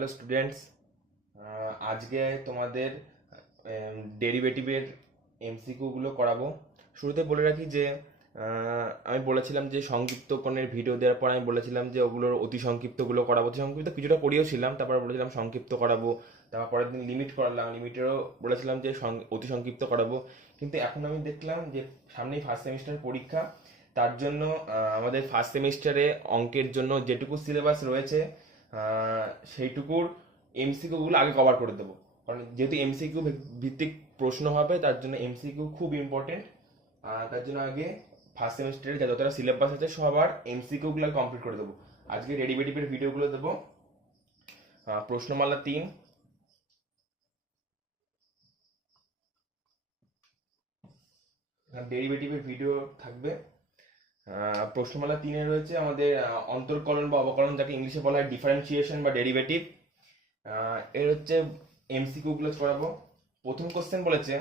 Hello students, আজকে তোমাদের ডেরিভেটিভের এমসিকিউগুলো করাবো। শুরুতে বলে রাখি যে আমি বলেছিলাম যে সংক্ষিপ্তকরণের ভিডিও দেওয়ার পর আমি বলেছিলাম যে ওগুলোর অতি সংক্ষিপ্তগুলো করাবো। অতি সংক্ষিপ্ত কিছুটা করিয়েছিলাম, তারপর বলেছিলাম সংক্ষিপ্ত করাবো। তারপর পরের দিন লিমিট করালাম, লিমিটেরও বলেছিলাম যে অতি সংক্ষিপ্ত করাবো। কিন্তু এখন আমি দেখলাম যে সামনেই ফার্স্ট সেমিস্টার পরীক্ষা, তার জন্য আমাদের ফার্স্ট সেমিস্টারে অঙ্কের জন্য যেটুকু সিলেবাস রয়েছে আহ, সেইটুকুর এমসিকিউগুলো আগে কভার করে দেবো। কারণ যেহেতু এমসিকিউ ভিত্তিক প্রশ্ন হবে, তার জন্য এমসিকিউ খুব ইম্পর্টেন্ট। তার জন্য আগে ফার্স্ট সেমিস্টারে যতটা সিলেবাস আছে সবার এমসিকিউগুলো কমপ্লিট করে দেবো। আজকে ডেরিভেটিভের ভিডিওগুলো দেবো। প্রশ্নমালা 3, ডেরিভেটিভের ভিডিও থাকবে। প্রশ্নমালা 3-এ রয়েছে আমাদের অন্তর্কলন বা অবকলন, যাকে ইংলিশে বলা হয় ডিফারেন্সিয়েশন বা ডেরিভেটিভ। এর হচ্ছে এমসিকিউ গুলো করাবো। প্রথম কোশ্চেন বলেছে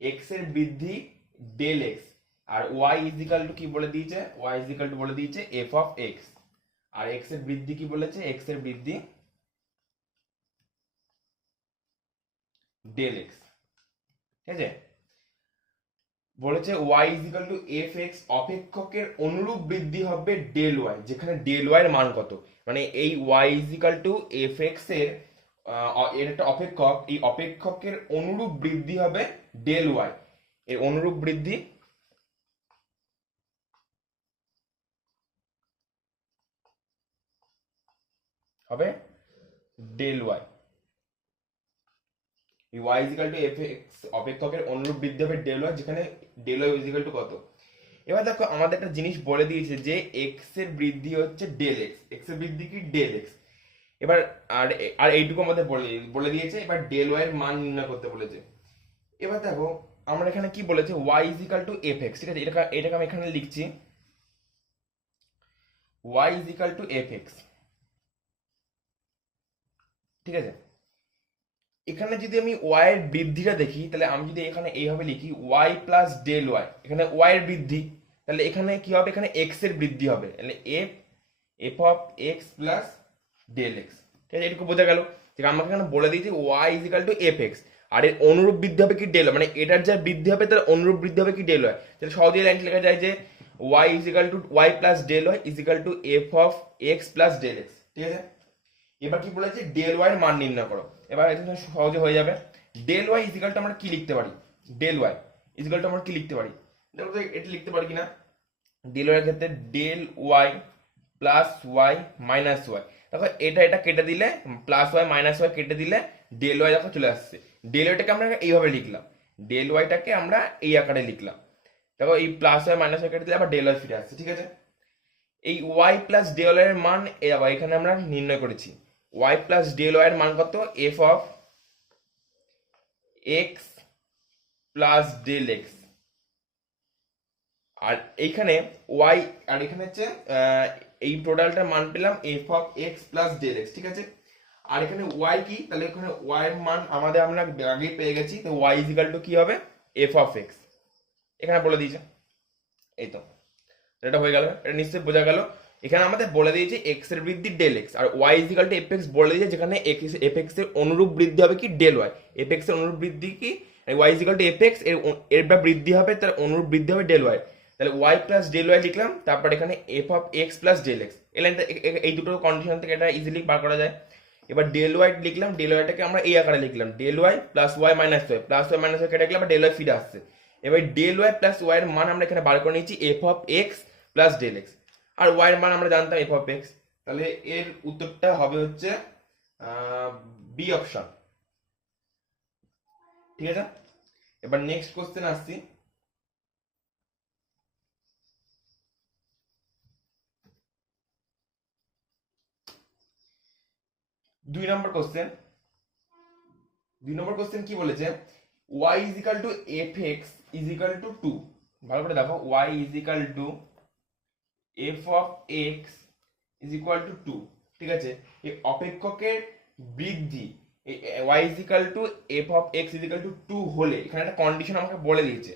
এক্স এর বৃদ্ধি ডেল এক্স, আর ওয়াই ইজিক্যাল টু কি বলে দিয়েছে, ওয়াই ইজিক্যাল টু বলে দিয়েছে এফ অফ এক্স। আর এক্স এর বৃদ্ধি কি বলেছে, এক্স এর বৃদ্ধি ডেল এক্স। ঠিক আছে, বলেছে y equal to f x, অপেক্ষকের অনুরূপ বৃদ্ধি হবে ডেল ওয়াই, যেখানে ডেল ওয়াই এর মান কত। মানে এই y equal to f x এর এর একটা অপেক্ষক, এই অপেক্ষকের অনুরূপ বৃদ্ধি হবে ডেল ওয়াই। এর অনুরূপ বৃদ্ধি হবে ডেল ওয়াই। এই y equal to f x অপেক্ষকের অনুরূপ বৃদ্ধি হবে ডেল ওয়াই, যেখানে ডেল ওয়াই ইজিক্যাল টু কত। এবার দেখো আমাদের একটা জিনিস বলে দিয়েছে যে এক্স এর বৃদ্ধি হচ্ছে ডেল এক্স, এক্স এর বৃদ্ধি কি ডেল এক্স। এবার আর আর এইটুকু আমাদের বলে বলে দিয়েছে, এবার ডেল ওয়াই এর মান নির্ণয় করতে বলেছে। এবার দেখো আমরা এখানে কি বলেছে, y equal to f x. ঠিক আছে, এটাকে আমি এখানে লিখছি y equal to f x. ঠিক আছে, এখানে যদি আমি ওয়াই এর বৃদ্ধিটা দেখি, তাহলে আমি যদি এখানে এইভাবে লিখি ওয়াই প্লাস ডেল ওয়াই, এখানে ওয়াই এর বৃদ্ধি, তাহলে এখানে কি হবে, এখানে এক্স এর বৃদ্ধি হবে, তাহলে f f of x plus del x. ঠিক আছে, এটুকু বোঝা গেল যে আমাকে এখানে বলে দিয়েছে y equal to f x, আর এর অনুরূপ বৃদ্ধি হবে কি ডেল ওয়াই, মানে এটার যা বৃদ্ধি হবে তার অনুরূপ বৃদ্ধি হবে কি ডেল ওয়াই। তাহলে সহজেই লাইন লেখা যায় যে y equal to y plus del y equal to f of x plus del x. ঠিক আছে, এবার কি বলেছে ডেল ওয়াই এর মান নির্ণয় করো। এবার এটা সহজে হয়ে যাবে। ডেল ওয়াই ইজিক্যাল টু আমরা কি লিখতে পারি, ডেল ওয়াই ইজিক্যাল টু আমরা কি লিখতে পারি, দেখো তো এটা লিখতে পারি কিনা। ডেল ওয়াই এর ক্ষেত্রে del y plus y minus y, দেখো এটা এটা কেটে দিলে, প্লাস ওয়াই মাইনাস ওয়াই কেটে দিলে ডেল ওয়াই দেখো চলে আসছে। ডেল ওয়াইটাকে আমরা এইভাবে লিখলাম, ডেল ওয়াইটাকে আমরা এই আকারে লিখলাম। দেখো এই প্লাস ওয়াই মাইনাস ওয়াই কেটে দিলে আবার ডেল ওয়াই ফিরে আসছে। ঠিক আছে, এই ওয়াই প্লাস ডেল ওয়াই এর মান এখানে আমরা নির্ণয় করেছি। ওয়াই প্লাস ডেল ওয়াই এর মান কত, f of x plus del x. আর এইখানে ওয়াই, আর এখানে হচ্ছে এই টোটালটার মান পেলাম f of x plus del x. ঠিক আছে, আর এখানে ওয়াই কি, তাহলে এখানে ওয়াই এর মান আমাদের আমরা আগেই পেয়ে গেছি, তো ওয়াই ইজিক্যাল টু কি হবে, এফ অফ এক্স। এখানে বলে দিয়েছে, এই তো এটা হয়ে গেল, এটা নিশ্চয়ই বোঝা গেল। এখানে আমাদের বলে দিয়েছে এক্স এর বৃদ্ধি ডেল এক্স, আর y equal to f x বলে দিয়েছে, যেখানে এফ এক্স এর অনুরূপ বৃদ্ধি হবে কি ডেল ওয়াই। এফ এক্স এর অনুরূপ বৃদ্ধি কি, y equal to f x, এর বৃদ্ধি হবে, তার অনুরূপ বৃদ্ধি হবে ডেল ওয়াই। তাহলে ওয়াই প্লাস ডেল ওয়াই লিখলাম, তারপর এখানে f of x plus del x. এই লাইনটা এই দুটো কন্ডিশন থেকে এটা ইজিলি বার করা যায়। এবার ডেল ওয়াই লিখলাম, ডেল ওয়াইটাকে আমরা এই আকারে লিখলাম, del y plus y minus y, plus y minus y কেটে গেলে আবার ডেল ওয়াই ফিরে আসছে। এবার ডেল ওয়াই প্লাস ওয়াই এর মান আমরা এখানে বার করে নিয়েছি f of x plus del x, আর ওয়াই এর মান আমরা জানতাম এফ অফ এক্স। তাহলে এর উত্তরটা হবে হচ্ছে বি অপশন। ঠিক আছে, এবার নেক্সট কোশ্চেন আসছি। দুই নম্বর কোশ্চেন। দুই নম্বর কোশ্চেন কি বলেছে, y equal to f x equal to two. ভালো করে দেখো, y equal to f of x is equal to two. ঠিক আছে, এই অপেক্ষকের বৃদ্ধি y equal to f of x equal to two হলে এখানে একটা কন্ডিশন আমাকে বলে দিয়েছে,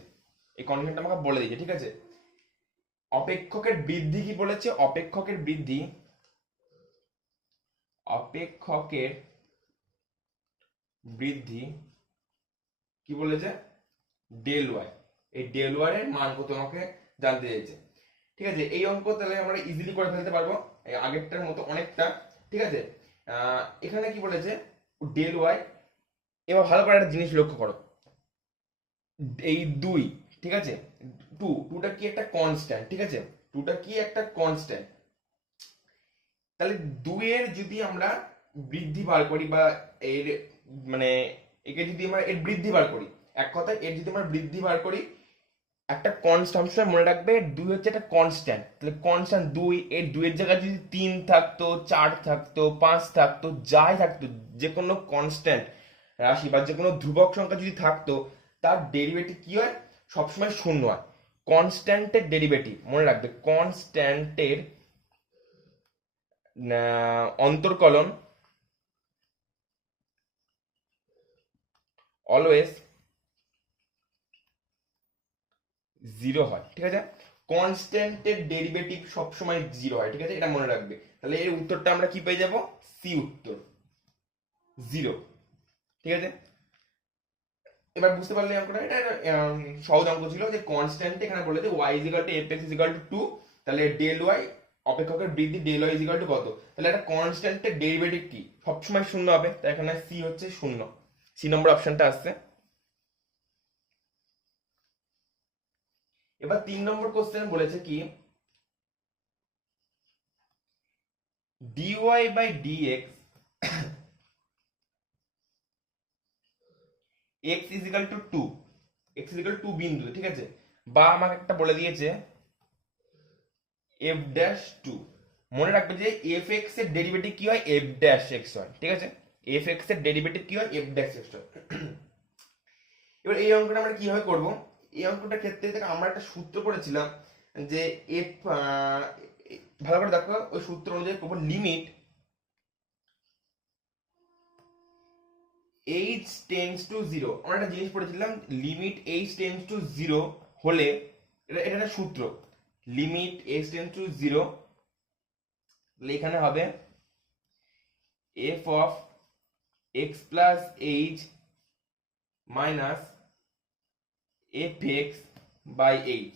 এই কন্ডিশনটা আমাকে বলে দিয়েছে। ঠিক আছে, অপেক্ষকের বৃদ্ধি কি বলেছে, অপেক্ষকের বৃদ্ধি অপেক্ষকের বৃদ্ধি কি বলেছে, ডেল ওয়াই। এই ডেল ওয়াই এর মান কত আমাকে জানতে চাইছে। ঠিক আছে, এই অঙ্ক তাহলে আমরা ইজিলি করে ফেলতে পারবো এই আগেরটার মতো অনেকটা। ঠিক আছে, এখানে কি বলেছে, ডেল ওয়াই। এবার ভালো করে একটা জিনিস লক্ষ্য করো, এই দুই, ঠিক আছে, টুটা কি একটা কনস্ট্যান্ট, ঠিক আছে, টুটা কি একটা কনস্ট্যান্ট। তাহলে দুইয়ের যদি আমরা বৃদ্ধি বার করি বা এর মানে একে যদি আমরা এর বৃদ্ধি বার করি, এক কথায় এর যদি আমরা বৃদ্ধি বার করি, একটা কনস্ট্যান্ট মনে রাখবে, দুই হচ্ছে একটা কনস্ট্যান্ট। তাহলে কনস্ট্যান্ট দুই, এর দুইয়ের জায়গায় যদি 3 থাকতো, 4 থাকতো, 5 থাকতো, যাই থাকতো, যে কোনো কনস্ট্যান্ট রাশি বা যে কোনো ধ্রুবক সংখ্যা যদি থাকতো, তার ডেরিভেটিভ কি হয়, সবসময় শূন্য হয়। কনস্ট্যান্টের ডেরিভেটিভ মনে রাখবে, কনস্ট্যান্টের অন্তর্কলন অলওয়েজ জিরো হয়। ঠিক আছে, কনস্ট্যান্টের ডেরিভেটিভ সবসময় জিরো হয়। ঠিক আছে, এটা মনে রাখবে। তাহলে এর উত্তরটা আমরা কি পেয়ে যাব, সি উত্তর, জিরো। ঠিক আছে, এবার বুঝতে পারলে অঙ্কটা, এটা সহজ অঙ্ক ছিল, যে কনস্ট্যান্ট এখানে বলেছে y equal to f x equal to 2, তাহলে ডেল ওয়াই অপেক্ষকের বৃদ্ধি ডেল ওয়াই ইজিক্যাল টু কত, তাহলে একটা কনস্ট্যান্টের ডেরিভেটিভ কি সবসময় শূন্য হবে, তাই এখানে সি হচ্ছে শূন্য, সি নম্বর অপশনটা আসছে। এবার 3 নম্বর কোশ্চেন বলেছে কি, dy by dx x equal to 2, x equal to বিন্দু, ঠিক আছে, বা আমাকে একটা বলে দিয়েছে f ড্যাশ 2। মনে রাখবে যে f x এর ডেরিভেটিভ কি হয়, f ড্যাশ x হয়। ঠিক আছে, f x এর ডেরিভেটিভ কি হয়, f ড্যাশ x হয়। এবার এই অঙ্কটা আমরা কিভাবে করব, এই অঙ্কটার ক্ষেত্রে দেখো আমরা একটা সূত্র পড়েছিলাম, যে f ভালো করে দেখো, ওই সূত্র অনুযায়ী করব, লিমিট h টেন্ডস টু 0। আমরা একটা জিনিস পড়েছিলাম, লিমিট h টেন্ডস টু 0 হলে, এটা একটা সূত্র, লিমিট h টেন্ডস টু 0, এখানে হবে f of x plus h minus f x by h.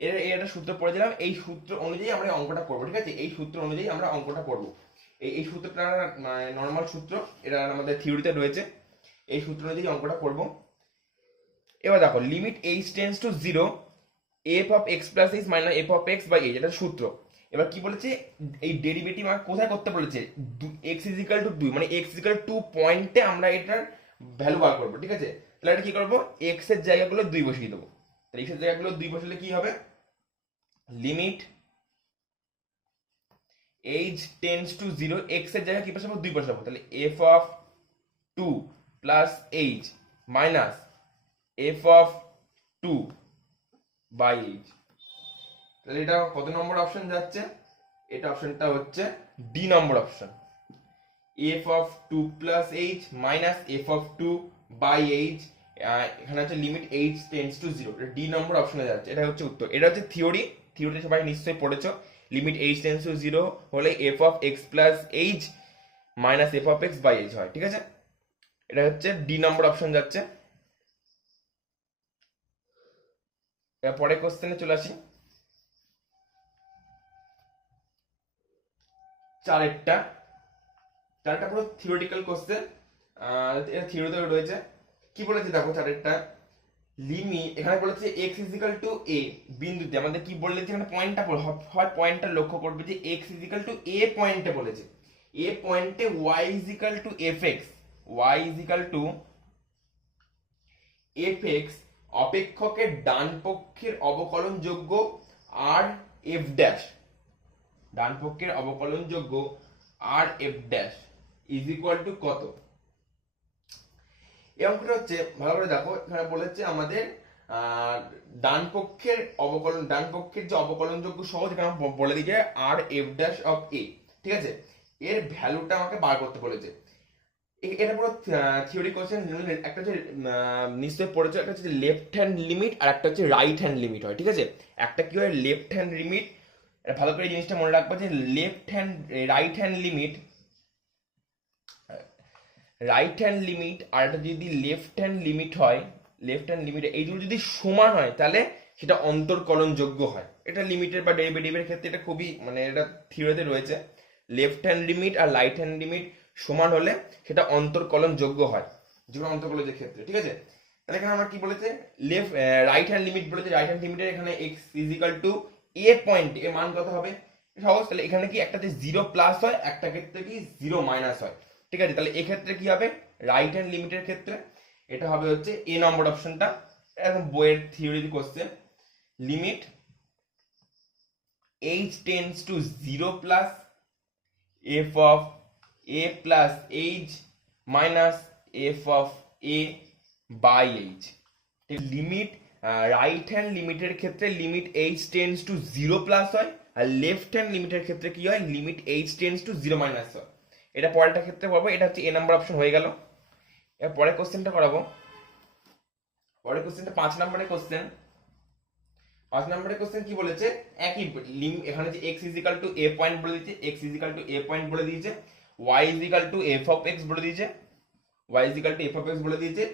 এর একটা সূত্র পড়েছিলাম, এই সূত্র অনুযায়ী আমরা অঙ্কটা করবো। ঠিক আছে, এই সূত্র অনুযায়ী আমরা অঙ্কটা করবো। এই সূত্রটা নর্মাল সূত্র, এটা আমাদের থিওরিতে রয়েছে, এই সূত্র অনুযায়ী অঙ্কটা করব। এবার দেখো, limit h tends to 0, f of x plus h minus f of x by h, এটা সূত্র। এবার কি বলেছে, এই ডেরিভেটিভ আমাকে কোথায় করতে বলেছে, এক্স ইজিক্যাল টু 2, মানে এক্স ইজিক্যাল টু পয়েন্টে আমরা এটার ভ্যালু বার করবো। ঠিক আছে, তাহলে এটা কি করবো, এক্স এর জায়গাগুলো 2 বসিয়ে দেবো। তাহলে এক্স এর জায়গাগুলো 2 বসালে কি হবে, limit h tends to 0, x এর জায়গায় কি বসাবো, 2 বসাবো, তাহলে f of 2 plus h minus f of 2 by h. তাহলে এটা কত নম্বর অপশন যাচ্ছে, এটা অপশনটা হচ্ছে D number option, f of 2 plus h minus f of 2 by h. এখানে হচ্ছে লিমিট এইচ টেন্স টু 0, এটা ডি নম্বর অপশনে যাচ্ছে, এটা হচ্ছে উত্তর। এটা হচ্ছে থিওরি, থিওরিতে সবাই নিশ্চয়ই পড়েছো, লিমিট এইচ টেন্স টু 0 হলে f of x plus h minus f of x by h হয়। ঠিক আছে, এটা হচ্ছে ডি নম্বর অপশন যাচ্ছে। এবার পরে কোশ্চেনে চলে আসি, চারেরটা পুরো থিওরিটিক্যাল কোশ্চেন, এটা থিওরিতে রয়েছে। কি বলেছে দেখো, চারেরটা লিমিট, এখানে বলেছে x ইজিক্যাল টু a বিন্দুতে, আমাদের কি বলেছে এখানে পয়েন্টটা হয়, পয়েন্টটা লক্ষ্য করবে যে x ইজিক্যাল টু a পয়েন্টে বলেছে, a পয়েন্টে y equal to fx, y equal to fx অপেক্ষকের ডান পক্ষের অবকলনযোগ্য আর f ড্যাশ, ডান পক্ষের অবকলনযোগ্য আর f dash is equal to কত। এই অঙ্কটা হচ্ছে ভালো করে দেখো, এখানে বলেছে আমাদের ডান পক্ষের যে অবকলনযোগ্য সহজ, এখানে বলে দিয়েছে আর এফ ড্যাশ অফ এ। ঠিক আছে, এর ভ্যালুটা আমাকে বার করতে বলেছে। এটা পুরো থিওরি কোশ্চেন, একটা হচ্ছে নিশ্চয়ই পড়েছে, একটা হচ্ছে লেফট হ্যান্ড লিমিট আর একটা হচ্ছে রাইট হ্যান্ড লিমিট হয়। ঠিক আছে, একটা কি হয় লেফট হ্যান্ড লিমিট, ভালো করে এই জিনিসটা মনে রাখবো যে right hand limit right hand limit আর এটা যদি লেফট হ্যান্ড লিমিট হয়, লেফট হ্যান্ড লিমিট এইগুলো যদি সমান হয় তাহলে সেটা অন্তর্কলনযোগ্য হয়। এটা লিমিটের বা ডেরিভেটিভের ক্ষেত্রে এটা খুবই মানে এটা থিওরিতে রয়েছে, লেফট হ্যান্ড লিমিট আর রাইট হ্যান্ড লিমিট সমান হলে সেটা অন্তর্কলনযোগ্য হয় যে কোনো অন্তর্কলনের ক্ষেত্রে, ঠিক আছে। তাহলে এখানে আমার কি বলেছে, রাইট হ্যান্ড লিমিট বলেছে, রাইট হ্যান্ড লিমিটের এখানে x is equal two A point এর মান কত হবে সহজ, তাহলে এখানে কি একটাতে জিরো প্লাস হয়, একটা ক্ষেত্রে কি জিরো মাইনাস হয়, ঠিক আছে। তাহলে এক্ষেত্রে কি হবে, রাইট হ্যান্ড লিমিটের ক্ষেত্রে এটা হবে হচ্ছে এ নম্বর অপশনটা, একদম বইয়ের theory question. Limit h tends to zero plus f of a plus h minus f of a by h। Limit right hand লিমিটের ক্ষেত্রে limit h tends to zero plus হয়, আর লেফট হ্যান্ড লিমিটের ক্ষেত্রে কি হয়, limit h tends to zero minus হয়। এটা পরেরটা ক্ষেত্রে পাবো, এটা হচ্ছে এ নাম্বার অপশন হয়ে গেল। এবার পরের কোশ্চেনটা করাবো, পরের কোশ্চেনটা 5 নম্বরের কোশ্চেন। 5 নম্বরের কোশ্চেন কি বলেছে, একই এখানে যে x is equal two a point বলে দিয়েছে, x is equal two a point বলে দিয়েছে, y is equal two f of x বলে দিয়েছে, y is equal two f of x বলে দিয়েছে।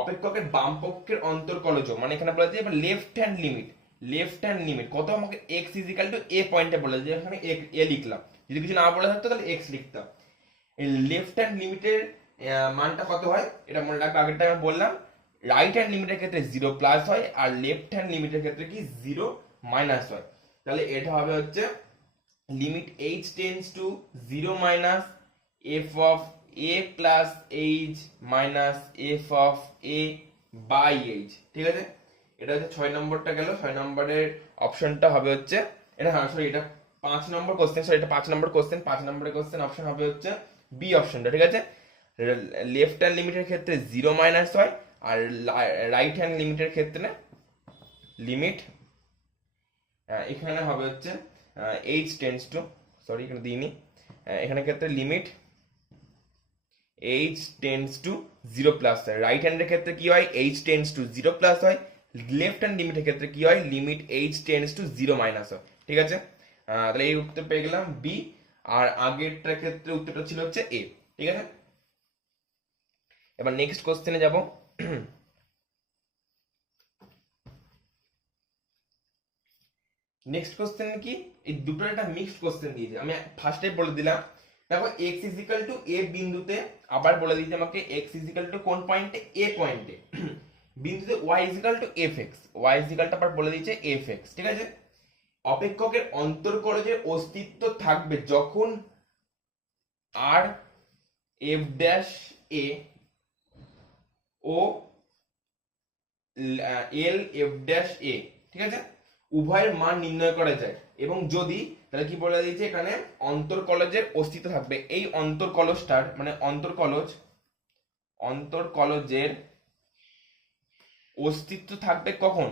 অপেক্ষকের বাম পক্ষের অন্তর্কলজ মানে এখানে বলা যায় left hand limit, left hand limit কত আমাকে x is equal two a পয়েন্টে বলে যে এখানে a লিখলাম, যদি কিছু না বলে থাকতো তাহলে x লিখতাম। এই লেফট হ্যান্ড লিমিটের মানটা কত হয় এটা মনে রাখবে, আগেরটা আমি বললাম রাইট হ্যান্ড লিমিটের ক্ষেত্রে জিরো প্লাস হয় আর লেফট হ্যান্ড লিমিটের ক্ষেত্রে কি জিরো মাইনাস হয়। তাহলে এটা হবে হচ্ছে limit h tends to zero minus f of a plus h minus f of a by h, ঠিক আছে। এটা হচ্ছে 6 নম্বরটা গেল। 6 নম্বরের অপশনটা হবে হচ্ছে এটা, হ্যাঁ সরি এটা 5 নম্বর কোশ্চেন, সরি এটা 5 নম্বর কোশ্চেন। 5 নম্বরের কোশ্চেন অপশন হবে হচ্ছে বি অপশনটা, ঠিক আছে। লেফট হ্যান্ড লিমিটের ক্ষেত্রে জিরো মাইনাস হয় আর রাইট হ্যান্ড লিমিটের ক্ষেত্রে লিমিট এখানে হবে হচ্ছে h টেন্ডস টু, সরি এখানে দিইনি, এখানে ক্ষেত্রে limit h tends to zero plus হয়। রাইট হ্যান্ডের ক্ষেত্রে কি হয়, h tends to zero plus হয়, লেফট হ্যান্ড লিমিটের ক্ষেত্রে কি হয়, limit h tends to zero minus হয়, ঠিক আছে। তাহলে এই উত্তর পেয়ে গেলাম বি, আর আগেরটার ক্ষেত্রে উত্তরটা ছিল হচ্ছে এ, ঠিক আছে। এবার নেক্সট কোশ্চেনে যাব। নেক্সট কোশ্চেন কি, এই দুটো একটা মিক্সড কোশ্চেন দিয়েছে, আমি ফার্স্টে বলে দিলাম দেখো x is equal two a বিন্দুতে, আবার বলে দিয়েছে আমাকে x ইজ ইকাল টু কোন পয়েন্টে, a পয়েন্টে বিন্দুতে y is equal two fx, y is equal two আবার বলে দিয়েছে fx, ঠিক আছে। অপেক্ষকের অন্তর্কলজের অস্তিত্ব থাকবে যখন আর f ড্যাশ a ও এল এফ ড্যাশ এ, ঠিক আছে, উভয়ের মান নির্ণয় করা যায়, এবং যদি তাহলে কি বলে দিয়েছে এখানে অন্তর্কলজের অস্তিত্ব থাকবে, এই অন্তর্কলজটার মানে অন্তর্কলজের অস্তিত্ব থাকবে কখন,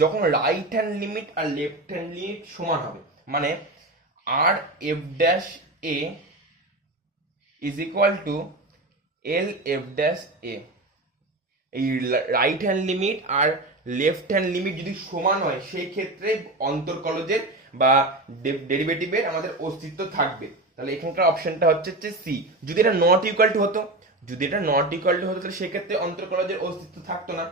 যখন রাইট হ্যান্ড লিমিট আর লেফট হ্যান্ড লিমিট সমান হবে, মানে R f dash a is equal to L f dash a. এই রাইট হ্যান্ড লিমিট আর লেফট হ্যান্ড লিমিট যদি সমান হয় সেই ক্ষেত্রে অন্তর্কলজের বা ডেরিভেটিভের আমাদের অস্তিত্ব থাকবে। তাহলে এখানকার অপশনটা হচ্ছে সি। যদি এটা নট ইকুয়াল টু হতো, তাহলে সেক্ষেত্রে অন্তর্কলজের অস্তিত্ব থাকতো না,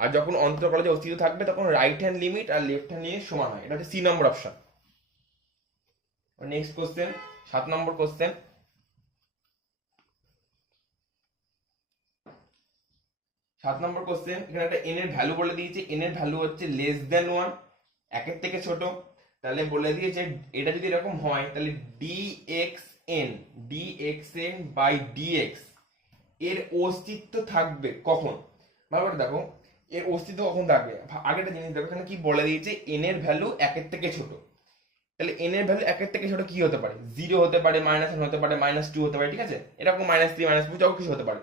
আর যখন অন্তর্কলজের অস্তিত্ব থাকবে তখন রাইট হ্যান্ড লিমিট আর লেফট হ্যান্ড লিমিট সমান হয়। এটা হচ্ছে C number option. Next question 7 নম্বর কোশ্চেন। 7 নম্বর কোশ্চেন, এখানে একটা n এর ভ্যালু বলে দিয়েছে, n এর ভ্যালু হচ্ছে লেস দেন 1, একের থেকে ছোট। তাহলে বলে দিয়েছে এটা যদি এরকম হয় তাহলে dxn বাই dx এর অস্তিত্ব থাকবে কখন, ভালো করে দেখো এর অস্তিত্ব কখন থাকবে। আগে একটা জিনিস দেখো, এখানে কি বলে দিয়েছে n এর ভ্যালু একের থেকে ছোট, তাহলে n এর ভ্যালু একের থেকে ছোট কি হতে পারে, 0 হতে পারে, -1 হতে পারে, -2 হতে পারে, ঠিক আছে, এরকম -3 -4 যা কিছু হতে পারে।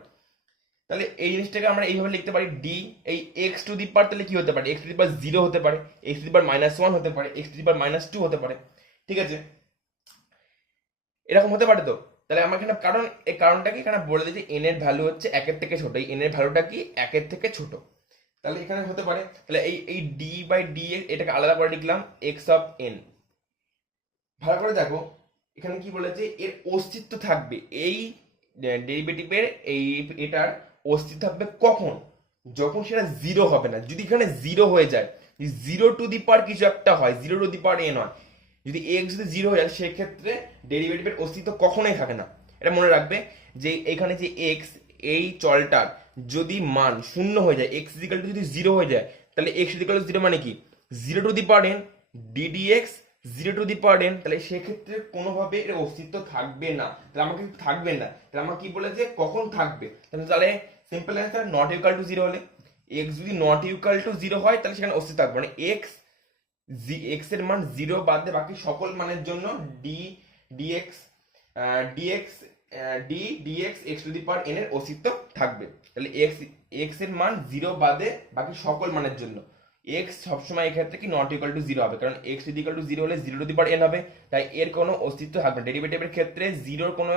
তাহলে এই জিনিসটাকে আমরা এইভাবে লিখতে পারি ডি, এই এক্স টু দি পাওয়ার তাহলে কি হতে পারে, এক্স টু দি পাওয়ার 0 হতে পারে, এক্স টু দি পাওয়ার -1 হতে পারে, এক্স টু দি পাওয়ার -2 হতে পারে, ঠিক আছে, এরকম হতে পারে। তো তাহলে আমার এখানে কারণ এই কারণটা কি, এখানে বলে দিয়েছে এন এর ভ্যালু হচ্ছে একের থেকে ছোট, এই এন এর ভ্যালুটা কি একের থেকে ছোট, তাহলে এখানে হতে পারে। তাহলে এই ডি বাই ডি এটাকে আলাদা করে লিখলাম এক্স অফ এন। ভালো করে দেখো এখানে কি বলেছে, এর অস্তিত্ব থাকবে, এই ডেরিভেটিভের এটার অস্তিত্ব থাকবে কখন, যখন সেটা জিরো হবে না। যদি এখানে জিরো হয়ে যায়, জিরো টু দি পাওয়ার কিছু একটা হয়, zero two the power N হয়, যদি এক্স যদি জিরো হয়ে যায় সেক্ষেত্রে ডেরিভেটিভের অস্তিত্ব কখনোই থাকে না। এটা মনে রাখবে যে এখানে যে এক্স, এই চলটার যদি মান শূন্য হয়ে যায়, এক্স ইজিক্যাল টু যদি জিরো হয়ে যায়, তাহলে এক্স ইজিক্যাল টু জিরো মানে কি, zero two the power N ddx zero two the power N, তাহলে সেক্ষেত্রে কোনোভাবে এর অস্তিত্ব থাকবে না। তাহলে আমাকে থাকবে না, তাহলে আমার কি বলেছে কখন থাকবে, তাহলে simple answer not equal to zero হলে, এক্স যদি নট ইকুয়াল টু জিরো হয় তাহলে সেখানে অস্তিত্ব থাকবে, মানে এক্স এর মান জিরো বাদে বাকি সকল মানের জন্য dx dx dx x to the power n এর অস্তিত্ব থাকবে। তাহলে এক্স এর মান জিরো বাদে বাকি সকল মানের জন্য এক্স সবসময় এক্ষেত্রে কি নট ইকুয়াল টু জিরো হবে, কারণ এক্স ইকুয়াল টু জিরো হলে zero two the power N হবে, তাই এর কোনো অস্তিত্ব থাকবে না। ডেরিভেটিভের ক্ষেত্রে জিরোর কোনো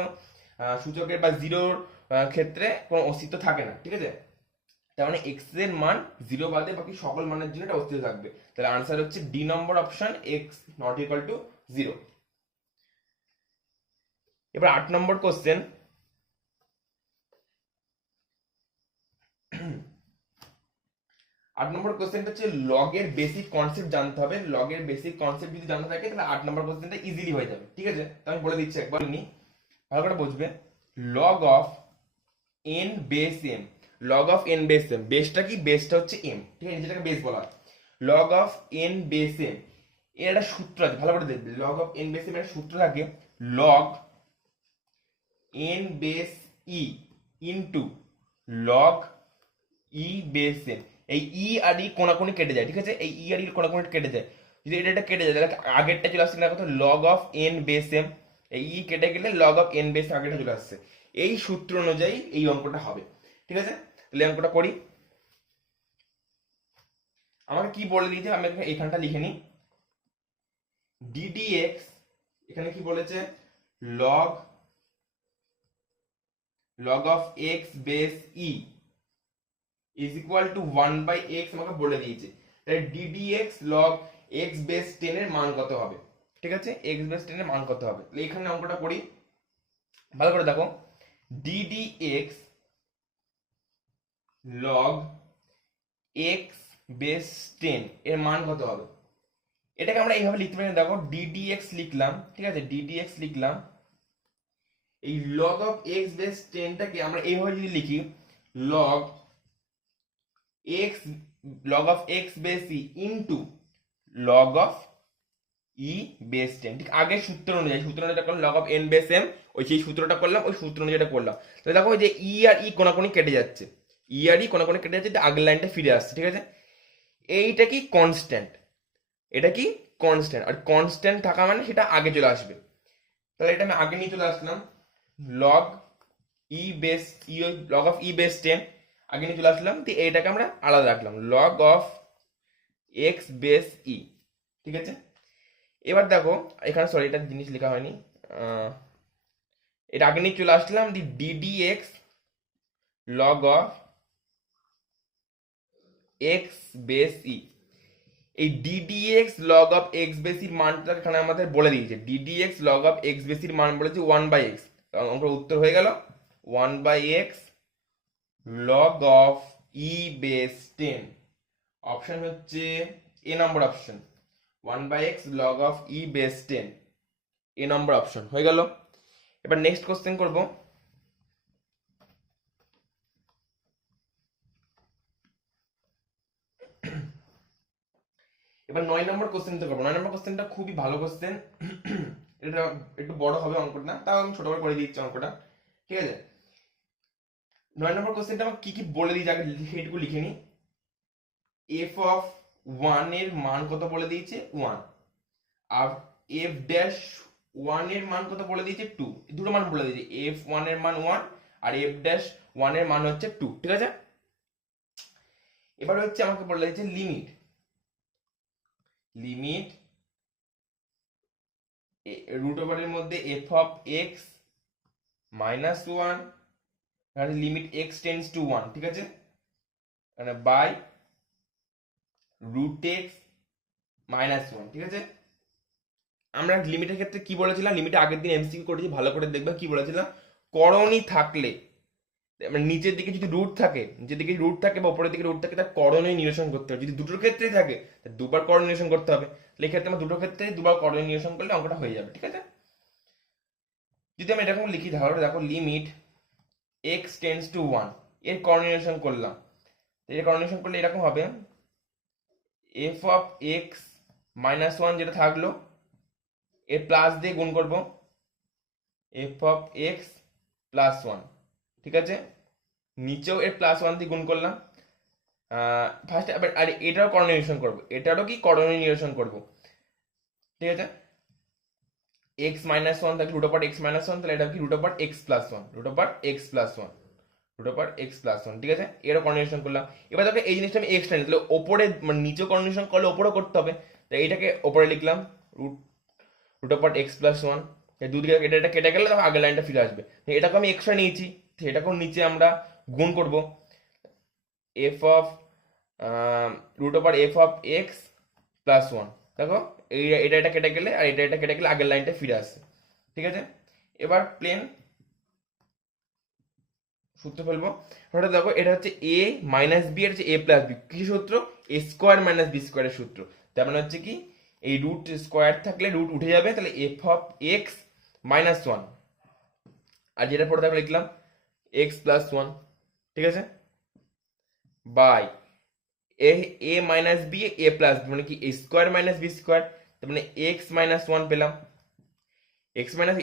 সূচকের বা জিরোর ক্ষেত্রে কোনো অস্তিত্ব থাকে না, ঠিক আছে। তার মানে এক্স এর মান জিরো বাদে বাকি সকল মানের জন্য এটা অস্তিত্ব থাকবে। তাহলে আনসার হচ্ছে D number option, x not equal to zero. এবার 8 নম্বর কোশ্চেন, 8 নম্বর কোশ্চেনটা হচ্ছে লগের বেসিক কনসেপ্ট জানতে হবে। লগের বেসিক কনসেপ্ট যদি জানা থাকে তাহলে 8 নম্বর কোশ্চেনটা ইজিলি হয়ে যাবে, ঠিক আছে। তো আমি বলে দিচ্ছি একবার, নি ভালো করে বুঝবে। Log of n base m, log of n base m, বেসটা কি, বেসটা হচ্ছে এম, ঠিক আছে, যেটাকে বেস বলা হয়। Log of n base m এর একটা সূত্র আছে, ভালো করে দেখবে। Log of n base m এর সূত্র থাকে log n base e into log e base n. এই ই আর ই কোনাকুনি কেটে যায়, ঠিক আছে, এই ই আর ই কোনাকুনি কেটে যায়। যদি এটা কেটে যায় তাহলে আগেরটা চলে আসছে না কত, log of n base m, এই ই কেটে গেলে লগ অফ এন বেস আগেরটা চলে আসছে। এই সূত্র অনুযায়ী এই অঙ্কটা হবে, ঠিক আছে। তাহলে অঙ্কটা করি। আমাকে কি বলে দিয়েছে, আমি এখানটা লিখে নিই। ডিডিএক্স এখানে কি বলেছে, log log of x base E is equal two 1/x আমাকে বলে দিয়েছে। তাহলে ddx log x বেস 10 এর মান কত হবে, ঠিক আছে, x বেস 10 এর মান কত হবে। তাহলে এখানে অঙ্কটা করি, ভালো করে দেখো। ddx log x বেস 10 এর মান কত হবে, এটাকে আমরা এইভাবে লিখতে পারি, দেখো ddx লিখলাম, ঠিক আছে, ddx লিখলাম। এই log of x বেস 10 টাকে আমরা এইভাবে যদি লিখি, log x log of x base e into log of E base 10, ঠিক আগের সূত্র অনুযায়ী, সূত্র অনুযায়ী করলাম log of n base m, ওই সেই সূত্রটা করলাম, ওই সূত্র অনুযায়ী এটা করলাম। তাহলে দেখো যে ই আর ই কোনাকুনি কেটে যাচ্ছে, ই আর ই কোনাকুনি কেটে যাচ্ছে, আগের লাইনটা ফিরে আসছে, ঠিক আছে। এইটা কি কনস্ট্যান্ট, এটা কি কনস্ট্যান্ট, আর কনস্ট্যান্ট থাকা মানে সেটা আগে চলে আসবে। তাহলে এটা আমি আগে নিয়ে চলে আসলাম, log E base E log of E base 10 আগে নিয়ে চলে আসলাম, তো এইটাকে আমরা আলাদা রাখলাম, log of x বেস ই, ঠিক আছে। এবার দেখো এখানে, সরি এটা জিনিস লেখা হয়নি, এটা আগে নিয়ে চলে আসলাম, ddx log of x base e, এই ddx log of x base এর মানটা এখানে আমাদের বলে দিয়েছে, ddx log of x base এর মান বলেছে 1/x, আমাদের উত্তর হয়ে গেল 1/x log of e base 10। Option হচ্ছে a number option, 1/x log of e base 10, a number option হয়ে গেল। এবার নেক্সট কোশ্চেন করব। এবার 9 নম্বর কোশ্চেনটা করবো। 9 নম্বর কোশ্চেনটা খুবই ভালো কোশ্চেন, এটা একটু বড় হবে অঙ্কটা, তাও আমি ছোট করে দিচ্ছি অঙ্কটা, ঠিক আছে। 9 নম্বর কোশ্চেনটা আমাকে কি কি বলে দিয়েছে আগে সেইটুকু লিখে নি। এফ অফ 1 এর মান কত বলে দিয়েছে 1, আর এফ ড্যাশ 1 এর মান কত বলে দিয়েছে 2, দুটো মান বলে দিয়েছে, এফ 1 এর মান 1 আর এফ ড্যাশ 1 এর মান হচ্ছে 2, ঠিক আছে। এবার হচ্ছে আমাকে বলে দিয়েছে লিমিট, লিমিট রুট ওভারের মধ্যে F of x minus 1, limit x tends two 1, ঠিক আছে, মানে বাই রুট এক্স মাইনাস 1, ঠিক আছে। আমরা লিমিটের ক্ষেত্রে কি বলেছিলাম, লিমিটে আগের দিন এমসিকিউ করেছি, ভালো করে দেখবে কি বলেছিলাম, করণী থাকলে মানে নিচের দিকে যদি রুট থাকে, নিচের দিকে রুট থাকে বা উপরের দিকে রুট থাকে, তার করণীয় নিরসন করতে হবে। যদি দুটোর ক্ষেত্রেই থাকে তাহলে দুবার করণীয় নিরসন করতে হবে। তাহলে এই ক্ষেত্রে আমরা দুটোর ক্ষেত্রে দুবার করণীয় নিরসন করলে অঙ্কটা হয়ে যাবে, ঠিক আছে। যদি আমি এরকম লিখি, তাহলে দেখো limit x tends to one, এর করণীয় নিরসন করলাম, এর করণীয় নিরসন করলে এরকম হবে, F of x minus one যেটা থাকলো এর প্লাস দিয়ে গুণ করব, f of x plus one, ঠিক আছে। নিচেও এর প্লাস ওয়ান দিয়ে গুণ করলাম। ফার্স্ট আর এটারও করণীয় নিরসন করবো, এটারও কি করণীয় নিরসন করবো, ঠিক আছে। এক্স মাইনাস ওয়ান থাকলে root over x minus one, তাহলে এটা কি root over x plus one, root over x plus one, root over x plus one, ঠিক আছে। এরও করণীয় করলাম। এবার দেখো এই জিনিসটা আমি এক্সট্রা নিই, তাহলে ওপরে মানে নিচে করণীয় করলে ওপরেও করতে হবে, তাই এইটাকে ওপরে লিখলাম root root over x plus one. দুদিকে এটা কেটে গেলে তখন আগের লাইনটা ফিরে আসবে। এটাকে আমি এক্সট্রা নিয়েছি, এটাকেও নিচে আমরা গুণ করব, f of root over f of x plus one. দেখো এটা কেটে গেলে আর এটা কেটে গেলে আগের লাইনটা ফিরে আসছে, ঠিক আছে। এবার প্লেন সূত্র ফেলবো। ওটা দেখো এটা হচ্ছে এ মাইনাস বি, এটা হচ্ছে এ প্লাস বি, কি সূত্র, এ স্কোয়ার মাইনাস বি স্কোয়ারের সূত্র। তার মানে হচ্ছে কি এই রুট স্কোয়ার থাকলে রুট উঠে যাবে, তাহলে f of x minus one, আর যেটা পরে থাকলে লিখলাম এক্স প্লাস ওয়ান, ঠিক আছে, by a a minus b a plus b, মানে কি a square minus b square, তার মানে এক্স মাইনাস ওয়ান পেলাম, x minus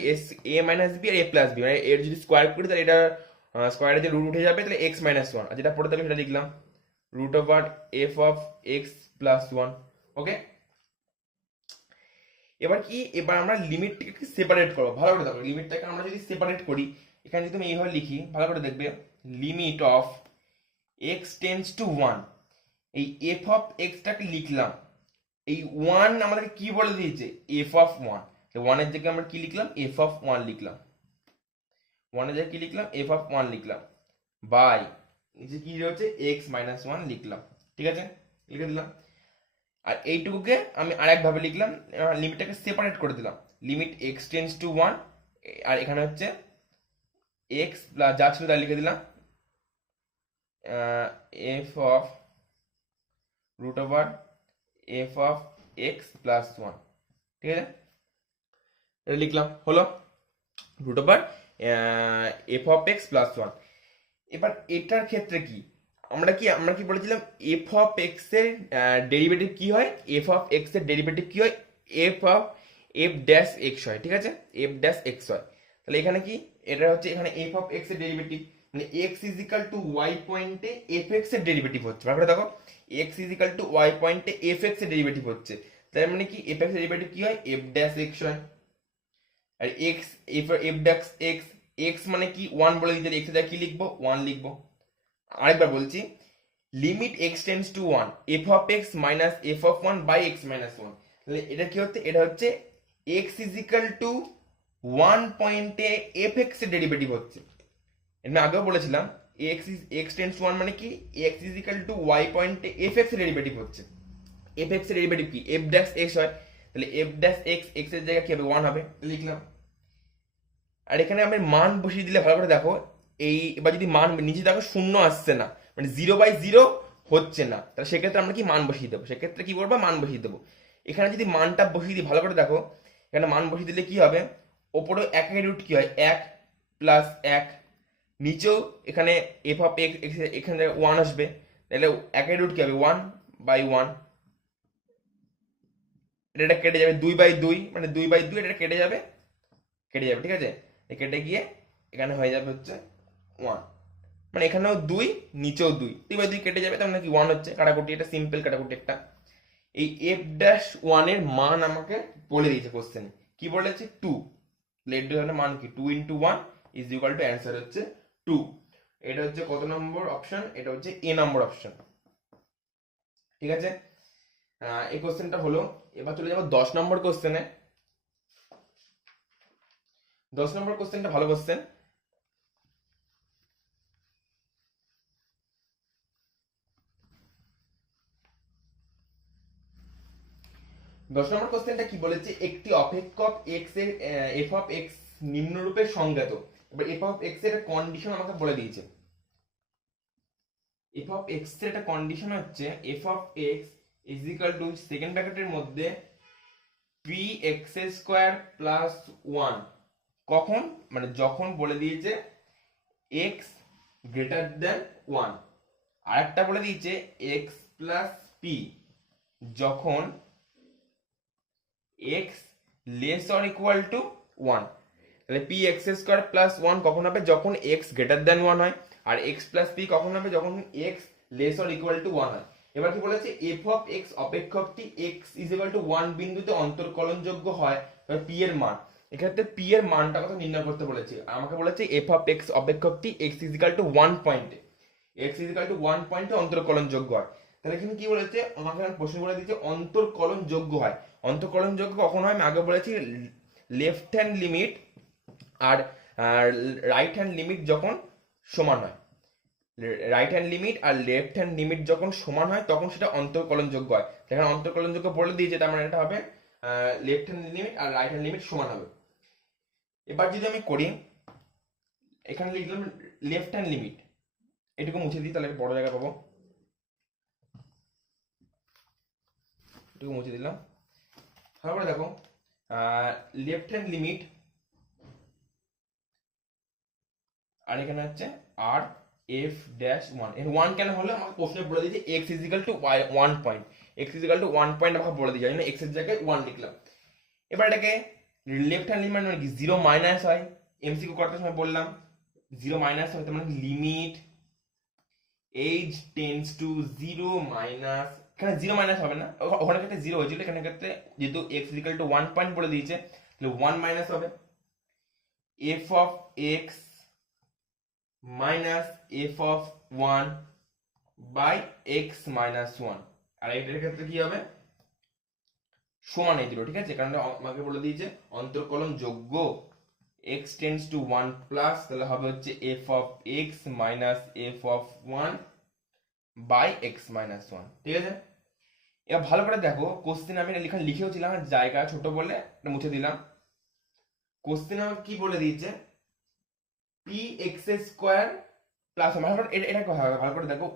a minus b আর এ প্লাস বি, মানে এর যদি স্কোয়ার করি তাহলে এটা স্কোয়ারে যে রুট উঠে যাবে, তাহলে এক্স মাইনাস ওয়ান, আর যেটা পড়ে থাকলে সেটা লিখলাম root over f of x plus one. Okay, এবার কি, এবার আমরা লিমিটটাকে সেপারেট করবো, ভালো করে দেখো লিমিটটাকে আমরা যদি সেপারেট করি, এখানে যদি আমি এইভাবে লিখি ভালো করে দেখবে, limit of x tends to one, এই এফ অফ এক্সটাকে লিখলাম, এই ওয়ান আমাদেরকে কি বলে দিয়েছে, এফ অফ ওয়ান, ওয়ানের জায়গায় আমরা কি লিখলাম, এফ অফ ওয়ান লিখলাম, ওয়ানের জায়গায় কি লিখলাম, এফ অফ ওয়ান লিখলাম, বাই নিচে কি রয়েছে এক্স মাইনাস ওয়ান লিখলাম, ঠিক আছে, লিখে দিলাম। আর এইটুকুকে আমি আরেক ভাবে লিখলাম, লিমিটটাকে সেপারেট করে দিলাম, limit x tends to one, আর এখানে হচ্ছে এক্স যা ছিল তা লিখে দিলাম, f of root over f of x plus one, ঠিক আছে, এটা লিখলাম, হলো root over f of x plus one. এবার এটার ক্ষেত্রে কি আমরা কি বলেছিলাম, এফ অফ এক্স এর ডেরিভেটিভ কি হয়, এফ অফ এক্স এর ডেরিভেটিভ কি হয়, f of f dash x হয়, ঠিক আছে, এফ ড্যাশ এক্স হয়। তাহলে এখানে কি, এটা হচ্ছে এখানে এফ অফ এক্স এর ডেরিভেটিভ, মানে x is equal to y পয়েন্টে এফ এক্স এর ডেরিভেটিভ হচ্ছে, ভালো করে দেখো, x is equal to y পয়েন্টে এফ এক্স এর ডেরিভেটিভ হচ্ছে, তার মানে কি এফ এক্স এর ডেরিভেটিভ কি হয়, এফ ড্যাশ এক্স হয়। আর x f dash x, x মানে কি ওয়ান বলে দিতে, এক্স এর কি লিখবো, ওয়ান লিখবো। আরেকবার বলছি, limit x tends to one, f of x minus f of one by x minus one, তাহলে এটা কি হচ্ছে, এটা হচ্ছে x is equal to one পয়েন্টে এফ এক্স এর ডেরিভেটিভ হচ্ছে। আমি আগেও বলেছিলাম এক্স টেন্স টু ওয়ান মানে কি, x is equal to y পয়েন্টে এফ এক্স এর ডেরিভেটিভ হচ্ছে, এফ এক্স এর ডেরিভেটিভ কি, এফ ড্যাশ এক্স হয়, তাহলে এফ ড্যাশ এক্স, এক্স এর জায়গায় কি হবে, ওয়ান হবে, লিখলাম। আর এখানে আমি মান বসিয়ে দিলে ভালো করে দেখো, এই এবার যদি মান নিচে দেখো শূন্য আসছে না, মানে জিরো বাই জিরো হচ্ছে না, তাহলে সেক্ষেত্রে আমরা কি মান বসিয়ে দেবো, সেক্ষেত্রে কি করবো, মান বসিয়ে দেবো। এখানে যদি মানটা বসিয়ে দিই ভালো করে দেখো, এখানে মান বসিয়ে দিলে কি হবে, ওপরে একের রুট কি হয়, এক প্লাস এক, নিচেও এখানে এফ অফ এক্স এখানে ওয়ান আসবে, তাহলে একের রুট কি হবে, ওয়ান বাই ওয়ান, এটা কেটে যাবে, দুই বাই দুই মানে দুই বাই দুই, এটা কেটে যাবে, ঠিক আছে, কেটে গিয়ে এখানে হয়ে যাবে হচ্ছে ওয়ান, মানে এখানেও দুই নিচেও দুই, দুই বাই দুই কেটে যাবে, তার মানে কি ওয়ান হচ্ছে, কাটাকুটি, এটা সিম্পল কাটাকুটি একটা। এই এফ ড্যাশ ওয়ান এর মান আমাকে বলে দিয়েছে কোশ্চেন, কি বলেছে, টু, লেট ডু মান কি, two into one is equal to answer হচ্ছে টু। এটা হচ্ছে কত নম্বর অপশন, এটা হচ্ছে এ নম্বর অপশন, ঠিক আছে। এই কোশ্চেনটা হলো। এবার চলে যাবো 10 নম্বর কোশ্চেনে। 10 নম্বর কোশ্চেনটা ভালো কোশ্চেন। 10 নম্বর কোশ্চেনটা কি বলেছে, একটি অপেক্ষক x এর f অফ x নিম্নরূপে সংজ্ঞাত। এবার f অফ x এর কন্ডিশন আমাকে বলে দিয়েছে। f অফ x এর একটা কন্ডিশন হচ্ছে f of x is equal two second ব্র্যাকেটের মধ্যে px স্কয়ার প্লাস 1। কখন, মানে যখন বলে দিয়েছে x গ্রেটার দেন 1। আর একটা বলে দিয়েছে x প্লাস p যখন x less or equal to 1। তাহলে পি এক্স স্কোয়ার প্লাস 1 কখন হবে, যখন x গ্রেটার দেন 1 হয়। আর x প্লাস p কখন হবে, যখন x less or equal to 1 হয়। এবার কি বলেছে, f of x অপেক্ষকটি x is equal to 1 বিন্দুতে অন্তর্কলনযোগ্য হয় তবে p এর মান। এক্ষেত্রে p এর মানটা কত নির্ণয় করতে বলেছে। আমাকে বলেছে f of x অপেক্ষকটি x is equal to 1 পয়েন্টে, x ইজ ইকুয়াল টু 1 পয়েন্টে অন্তর্কলনযোগ্য হয়। তাহলে এখানে কি বলেছে, আমাকে প্রশ্ন বলে দিয়েছে অন্তর্কলনযোগ্য হয়। অন্তর্কলনযোগ্য কখন হয়, আমি আগে বলেছি লেফট হ্যান্ড লিমিট আর রাইট হ্যান্ড লিমিট যখন সমান হয়। রাইট হ্যান্ড লিমিট আর লেফট হ্যান্ড লিমিট যখন সমান হয় তখন সেটা অন্তর্কলনযোগ্য হয়। এখানে অন্তর্কলনযোগ্য বলে দিয়েছে, তার মানে এটা হবে লেফট হ্যান্ড লিমিট আর রাইট হ্যান্ড লিমিট সমান হবে। এবার যদি আমি করি, এখানে লিখলাম লেফট হ্যান্ড লিমিট, এটুকু মুছে দিই তাহলে বড় জায়গা পাবো। এটুকু মুছে দিলাম। তারপরে দেখো লেফট হ্যান্ড লিমিট, আর এখানে হচ্ছে আর এফ ড্যাশ 1। এর 1 কেন হলো, আমাকে প্রশ্নে বলে দিয়েছে x is equal to 1 point. x is equal to 1 point আমাকে বলে দিয়েছে, আমি x এর জায়গায় 1 লিখলাম। এবার এটাকে লেফট হ্যান্ড লিমিট মানে কি 0 মাইনাস হয়। এমসিকিউ করতে সময় বললাম 0 মাইনাস হয়, তার মানে limit h tends two 0 minus, এখানে 0 মাইনাস হবে না, ওখানে ক্ষেত্রে 0 হয়েছিল, এখানে ক্ষেত্রে যেহেতু x is equal to 1 point বলে দিয়েছে তাহলে 1 মাইনাস হবে f of x minus f of 1 by x minus 1। আর এটার ক্ষেত্রে কি হবে, সমান এই দুটো, ঠিক আছে, কারণ আমাকে বলে দিয়েছে অন্তর্কলন যোগ্য x টেন্ডস টু 1 প্লাস, তাহলে হবে হচ্ছে f of x minus f of 1 by x minus 1, ঠিক আছে। এবার ভালো করে দেখো, কোশ্চেন আমি লেখা লিখেও ছিলাম, জায়গা ছোট বলে এটা মুছে দিলাম। কোশ্চেন আমাকে কি বলে দিয়েছে, পি এক্স স্কোয়ার প্লাস, ভালো করে এটা ভালো করে দেখো,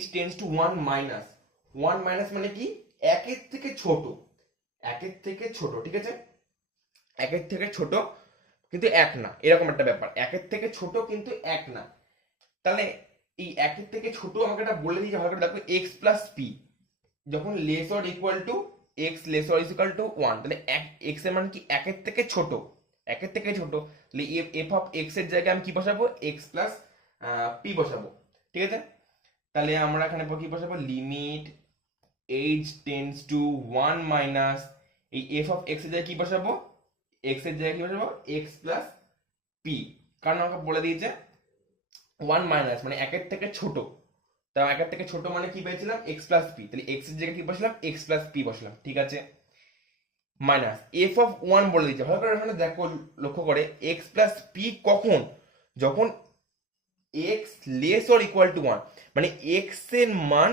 h tends two 1 minus 1 minus মানে কি, একের থেকে ছোট, একের থেকে ছোট, ঠিক আছে, একের থেকে ছোট কিন্তু এক না, এরকম একটা ব্যাপার, একের থেকে ছোট কিন্তু এক না। তাহলে এই একের থেকে ছোট আমাকে এটা বলে দিয়েছে, ভালো করে দেখো, এক্স প্লাস পি যখন less or equal to x less or equal to 1, তাহলে এক্স এর মান কি একের থেকে ছোট, একের থেকে ছোট, তাহলে এফ অফ এক্স এর জায়গায় আমি কি বসাবো, এক্স প্লাস পি বসাবো, ঠিক আছে। তাহলে আমরা এখানে কি বসাবো, limit h tends two 1 minus, এই এফ অফ এক্স এর জায়গায় কি বসাবো, এক্স এর জায়গায় কি বসাবো, এক্স প্লাস পি, কারণ আমাকে বলে দিয়েছে 1 মাইনাস মানে একের থেকে ছোট, তা একের থেকে ছোট মানে কি পেয়েছিলাম, এক্স প্লাস পি, তাহলে এক্স এর জায়গায় কি বসলাম, এক্স প্লাস পি বসলাম, ঠিক আছে। মাইনাস এফ অফ 1 বলে দিয়েছে, ভালো করে এখানে দেখো, লক্ষ্য করে এক্স প্লাস পি কখন, যখন x less or equal to 1, মানে এক্স এর মান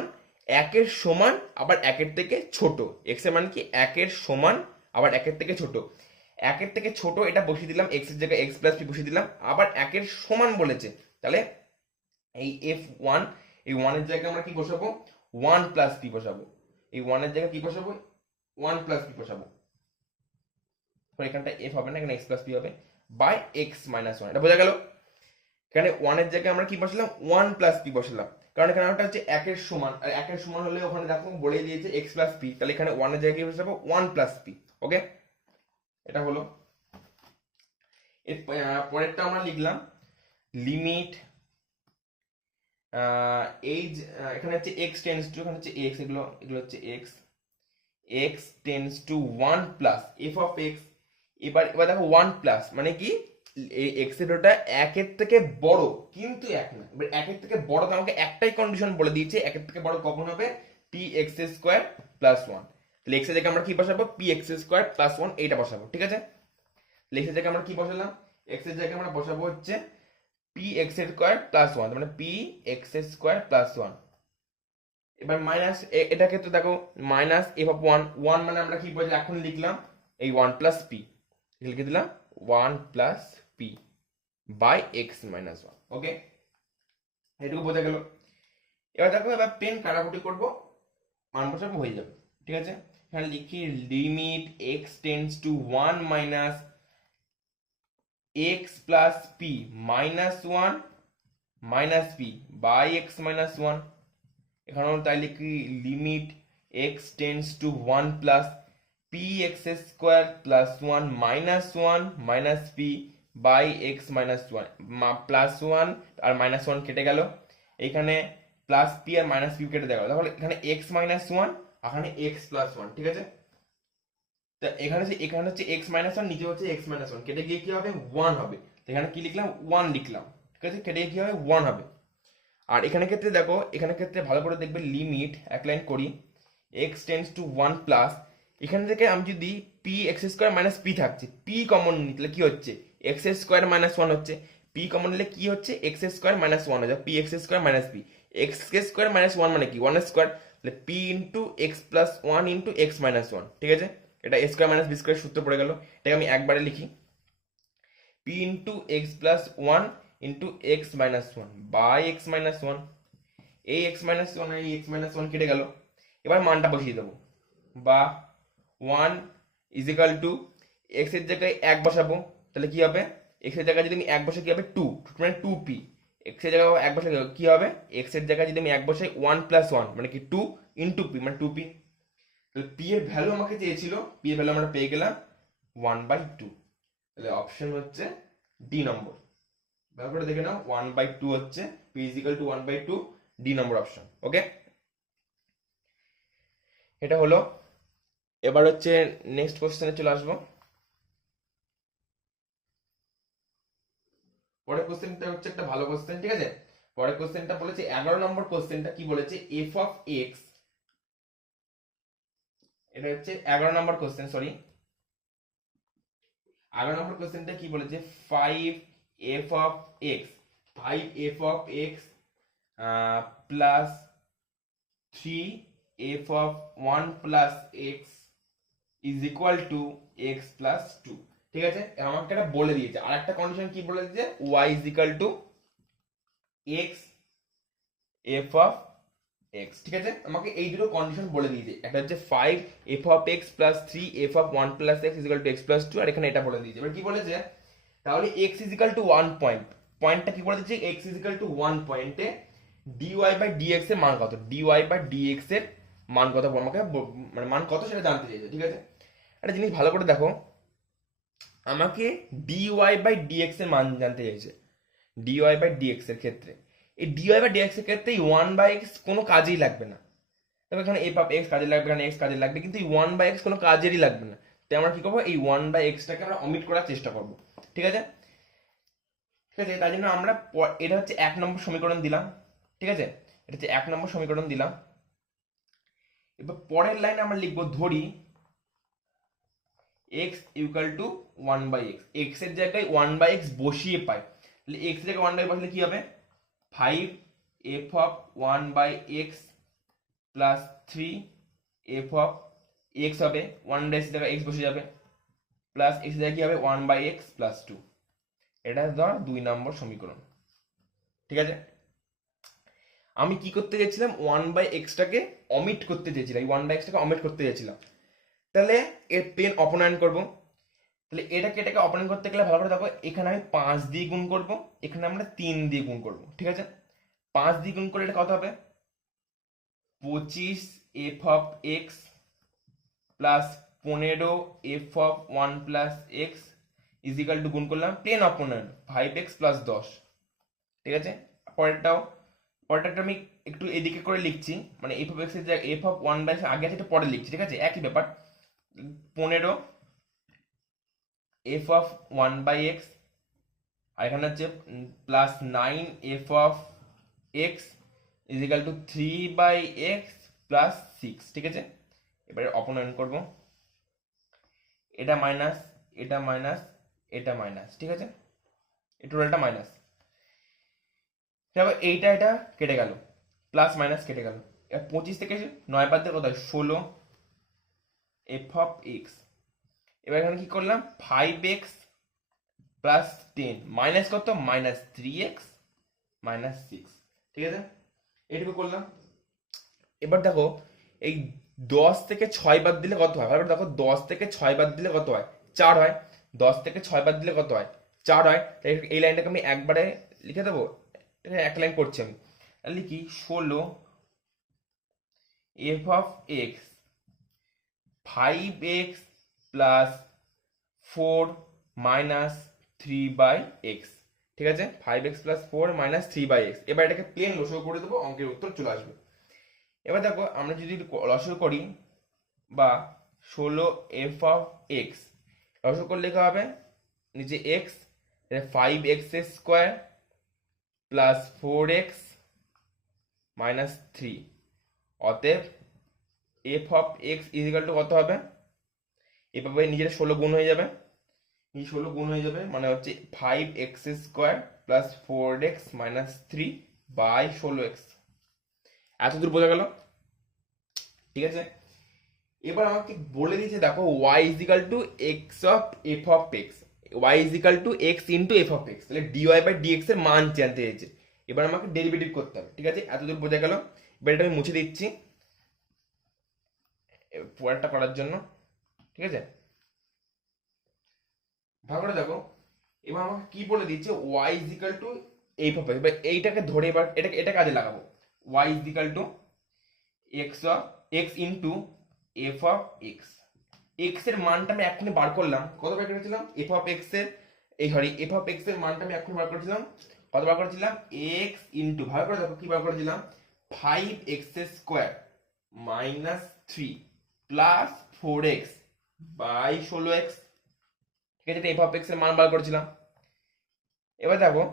একের সমান আবার একের থেকে ছোট, এক্স এর মান কি একের সমান আবার একের থেকে ছোট, একের থেকে ছোট এটা বসিয়ে দিলাম, এক্স এর জায়গায় এক্স প্লাস পি বসিয়ে দিলাম, আবার একের সমান বলেছে, তাহলে এই এফ 1, এই 1 এর জায়গায় আমরা কি বসাবো, 1 প্লাস পি বসাবো, এই 1 এর জায়গায় কি বসাবো, 1 প্লাস পি বসাবো, এখানটা এফ হবে না, এখানে এক্স প্লাস পি হবে বাই এক্স মাইনাস 1, এটা বোঝা গেল। এখানে 1 এর জায়গায় আমরা কি বসালাম, 1 প্লাস পি বসালাম, কারণ এখানে একটা হচ্ছে একের সমান, আর একের সমান হলে ওখানে দেখো বলে দিয়েছে x প্লাস পি, তাহলে এখানে 1 এর জায়গায় কি বসাবো, 1 প্লাস পি, ওকে, এটা হলো। এর পরেরটা আমরা লিখলাম লিমিট এইজ, এখানে হচ্ছে x টেন্ডস টু, এখানে হচ্ছে x, এগুলো এগুলো হচ্ছে x tends to 1 plus F of x, এবার এবার দেখো 1 প্লাস মানে কি, এই এক্স এর ভ্যালুটা একের থেকে বড় কিন্তু এক না, এবার একের থেকে বড় তো আমাকে একটাই কন্ডিশন বলে দিয়েছে, একের থেকে বড় কখন হবে, পি এক্স স্কোয়ার প্লাস 1, তাহলে এক্স এর জায়গায় আমরা কি বসাবো, পি এক্স স্কোয়ার প্লাস 1 এইটা বসাবো, ঠিক আছে। এক্স এর জায়গায় আমরা কি বসালাম, এক্স এর জায়গায় আমরা বসাবো হচ্ছে পি এক্স স্কোয়ার প্লাস 1, মানে পি এক্স স্কোয়ার প্লাস 1, এবার মাইনাস এটা ক্ষেত্রে দেখো minus f of one, one মানে আমরা কি বলছি এখন লিখলাম এই ওয়ান প্লাস পি, লিখে দিলাম one plus p by x minus one. Okay, এটুকু বোঝা গেল। এবার দেখো এবার পেন কাটাকুটি করবো, মান বসাবো, হয়ে যাবে। ঠিক আছে, এখানে লিখি limit x tends to one minus x plus p minus one minus p by x minus one. এখানেও তাই লিখি limit x tends to one plus p x square plus one minus p by x minus one. Plus one আর minus one কেটে গেল, এখানে plus p আর minus p কেটে দেওয়া, তাহলে এখানে এক্স মাইনাস ওয়ান, এখানে এক্স প্লাস ওয়ান। ঠিক আছে, তা এখানে হচ্ছে এক্স মাইনাস ওয়ান, নিচে হচ্ছে এক্স মাইনাস ওয়ান, কেটে গিয়ে কি হবে ওয়ান হবে। এখানে কি লিখলাম ওয়ান লিখলাম। ঠিক আছে, কেটে গিয়ে কি হবে ওয়ান হবে। আর এখানে ক্ষেত্রে দেখো, এখানে ক্ষেত্রে ভালো করে দেখবে লিমিট এক লাইন করি x tends to one plus, এখান থেকে আমি যদি P x square minus P থাকছে, পি কমন নিলে কি হচ্ছে এক্স স্কোয়ার মাইনাস ওয়ান হচ্ছে, পি কমন নিলে কি হচ্ছে এক্স স্কোয়ার মাইনাস ওয়ান হচ্ছে, P x square minus P, x square minus one মানে কি ওয়ান স্কোয়ার, তাহলে P into x plus one into x minus one. ঠিক আছে, এটা এ স্কোয়ার মাইনাস বি স্কোয়ার সূত্র পড়ে গেল। এটাকে আমি একবারে লিখি p into x plus one into x minus one by x minus one. এই এক্স মাইনাস ওয়ান আর এই এক্স মাইনাস ওয়ান কেটে গেল। এবার মানটা বসিয়ে দেবো, বা ওয়ান ইজিক্যাল টু এক্স এর জায়গায় এক বসাবো, তাহলে কি হবে এক্স এর জায়গায় যদি আমি এক বসে কি হবে টু, মানে টু পি। এক্স এর জায়গায় এক বসে কি হবে, এক্স এর জায়গায় যদি আমি এক বসাই ওয়ান প্লাস ওয়ান মানে কি টু ইন্টু পি মানে টু পি। তাহলে পি এর ভ্যালু আমাকে চেয়েছিল, পি এর ভ্যালু আমরা পেয়ে গেলাম ওয়ান বাই টু। তাহলে অপশন হচ্ছে ডি নম্বর। ভালো করে দেখে নাও, ওয়ান বাই টু হচ্ছে p equal to one by two, D number option. Okay, এটা হলো। এবার হচ্ছে নেক্সট কোশ্চেনে চলে আসবো। পরের কোশ্চেনটা হচ্ছে একটা ভালো কোশ্চেন। ঠিক আছে, পরের কোশ্চেনটা বলেছে 11 নম্বর কোশ্চেনটা কি বলেছে এফ অফ এক্স, এটা হচ্ছে 11 নম্বর কোশ্চেন, সরি 11 নম্বর কোশ্চেনটা কি বলেছে five f of x, five f of x plus three f of one plus x is equal to x plus two. ঠিক আছে, আমাকে এটা বলে দিয়েছে, আর একটা কন্ডিশন কি বলে দিয়েছে y is equal to x f of x. ঠিক আছে, আমাকে এই দুটো কন্ডিশন বলে দিয়েছে, একটা হচ্ছে five f of x plus three f of one plus x is equal to x plus two, আর এখানে এটা বলে দিয়েছে। এবার কি বলেছে, তাহলে x is equal to one point, পয়েন্টটা কি বলে দিচ্ছে x is equal to one পয়েন্টে ডিওয়াই বাই ডিএক্স এর মান কত, ডিওয়াই বাই ডিএক্স এর মান কত আমাকে মানে মান কত সেটা জানতে চাইছে। ঠিক আছে, একটা জিনিস ভালো করে দেখো, আমাকে ডিওয়াই বাই ডিএক্স এর মান জানতে চাইছে। ডিওয়াই বাই ডিএক্স এর ক্ষেত্রে এই ডিওয়াই বাই ডিএক্স এর ক্ষেত্রে এই ওয়ান বাই এক্স কোনো কাজেই লাগবে না। তবে এখানে এফ অফ এক্স কাজে লাগবে, এখানে এক্স কাজে লাগবে, কিন্তু এই ওয়ান বাই এক্স কোনো কাজেরই লাগবে না। তাই আমরা কি করবো এই ওয়ান বাই এক্সটাকে আমরা অমিট করার চেষ্টা করবো। ঠিক আছে, ঠিক আছে, তাই জন্য আমরা এটা হচ্ছে 1 নম্বর সমীকরণ দিলাম। ঠিক আছে, এটা হচ্ছে 1 নম্বর সমীকরণ দিলাম। এবার পরের লাইনে আমরা লিখবো ধরি x equal to one by x, x এর জায়গায় ওয়ান বাই এক্স বসিয়ে পাই, তাহলে এক্স এর জায়গায় ওয়ান বাই বসলে কি হবে five f of one by x plus three f of x হবে, ওয়ান বাই এক্স জায়গায় এক্স বসে যাবে, প্লাস এক্স জায়গায় কি হবে one by x plus two. এটা ধর 2 নম্বর সমীকরণ। ঠিক আছে, আমি কি করতে চেয়েছিলাম ওয়ান বাই এক্সটাকে অমিট করতে চেয়েছিলাম, এই ওয়ান বাই এক্সটাকে অমিট করতে চেয়েছিলাম। তাহলে এর পেন অপনয়ন করব, তাহলে এটাকে অপনয়ন করতে গেলে ভালো করে দেখো, এখানে আমি 5 দিয়ে গুণ করব, এখানে আমরা 3 দিয়ে গুণ করব। ঠিক আছে, 5 দিয়ে গুণ করলে এটা কত হবে 25 f of x plus 15 f of one plus x equal to গুণ করলাম 10 অপনয়ন 5x প্লাস 10। ঠিক আছে, পরেরটা আমি একটু এদিকে করে লিখছি, মানে এফ অফ এক্স এর জায়গায় এফ অফ ওয়ান বাই আগে আছে, এটা পরে লিখছি। ঠিক আছে, একই ব্যাপার, 15 f of one by x, আর এখানে হচ্ছে plus 9 f of x equal to 3 by x plus 6। ঠিক আছে, এবারে অপনয়ন করব, এটা মাইনাস এটা মাইনাস এটা মাইনাস। ঠিক আছে, এই টোটালটা মাইনাস, তারপর এইটা এটা কেটে গেল, প্লাস মাইনাস কেটে গেল, এবার 25 থেকে 9 বাদ দিয়ে কত হয় 16 এফ অফ এক্স। এবার এখানে কি করলাম 5x প্লাস 10 মাইনাস কত -3x -6, ঠিক আছে, এটুকু করলাম। এবার দেখো এই 10 থেকে 6 বাদ দিলে কত হয়, এবার দেখো 10 থেকে 6 বাদ দিলে কত হয় 4 হয়, 10 থেকে 6 বাদ দিলে কত হয় 4 হয়। তাই এই লাইনটাকে আমি একবারে লিখে দেবো, এটা এক লাইন করছি আমি, তাহলে লিখি 16 F of x 5x plus 4 minus 3/x, ঠিক আছে, 5x প্লাস 4 মাইনাস 3/x। এবার এটাকে প্লেন লসগু করে দেবো, অঙ্কের উত্তর চলে আসবে। এবার দেখো আমরা যদি লসগু করি বা 16 এফ অফ এক্স লসগু করলে লেখা হবে নিচে x 5x square plus 4x minus 3, অতএব f of x equal to কত হবে, এভাবে নিজের 16 গুণ হয়ে যাবে, 16 গুণ হয়ে যাবে মানে হচ্ছে 5x square plus 4x minus 3/16x। এত দূর বোঝা গেল, ঠিক আছে। এবার আমাকে বলে দিয়েছে দেখো y equal to x of f of x, y equal to x into f of x, তাহলে dy বাই dx এর মান জানতে চেয়েছে। এবার আমাকে ডেরিভেটিভ করতে হবে, ঠিক আছে, এত দূর বোঝা গেল। এবার এটা আমি মুছে দিচ্ছি পরেরটা করার জন্য, ঠিক আছে, ভালো করে দেখো। এবার আমাকে কি বলে দিচ্ছে y equal to f of x, এবার এইটাকে ধরে এবার এটা কাজে লাগাবো, y equal to x into f of x. X এর মানটা আমি এখনই বার করলাম, কত বার করেছিলাম এফ অফ এক্স এর, এই সরি এফ অফ এক্স এর মানটা আমি এখনই বার করেছিলাম, কত বার করেছিলাম এক্স ইন্টু, ভালো করে দেখো কি বার করেছিলাম 5x square minus 3 plus 4x by 16x, ঠিক আছে, এফ অফ এক্স এর মান বার করেছিলাম। এবার দেখো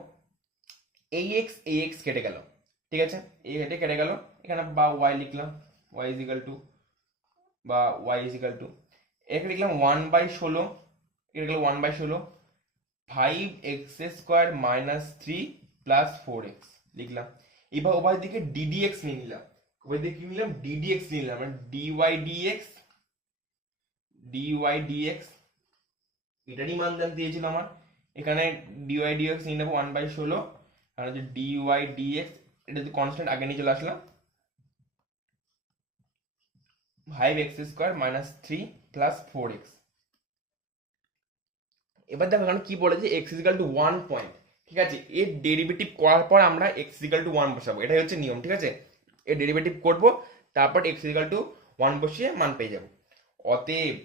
এই এক্স কেটে গেল, ঠিক আছে, এই কেটে গেল, এখানে বা y লিখলাম, y ইজিক্যাল টু বা y ইজিক্যাল টু এখানে লিখলাম 1/16, এটা লিখলাম 1/16 5x square minus 3 plus 4x লিখলাম। এবার উভয় দিকে ddx নিয়ে নিলাম, উভয় দিকে কি নিলাম ddx নিয়ে নিলাম, মানে dy dx এটারই মান জানতে দিয়েছিল আমার, এখানে dy dx নিয়ে নেবো 1/16, আর হচ্ছে dy dx এটা যদি কনস্ট্যান্ট আগে নিয়ে চলে আসলাম 5x square minus 3 plus 4x। এবার দেখো এখানে কি বলেছে x ইজিক্যাল টু 1 পয়েন্ট, ঠিক আছে, এর ডেরিভেটিভ করার পর আমরা x ইজিক্যাল টু 1 বসাবো, এটাই হচ্ছে নিয়ম, ঠিক আছে, এর ডেরিভেটিভ করব তারপর x ইজিক্যাল টু 1 বসিয়ে মান পেয়ে যাব। অতএব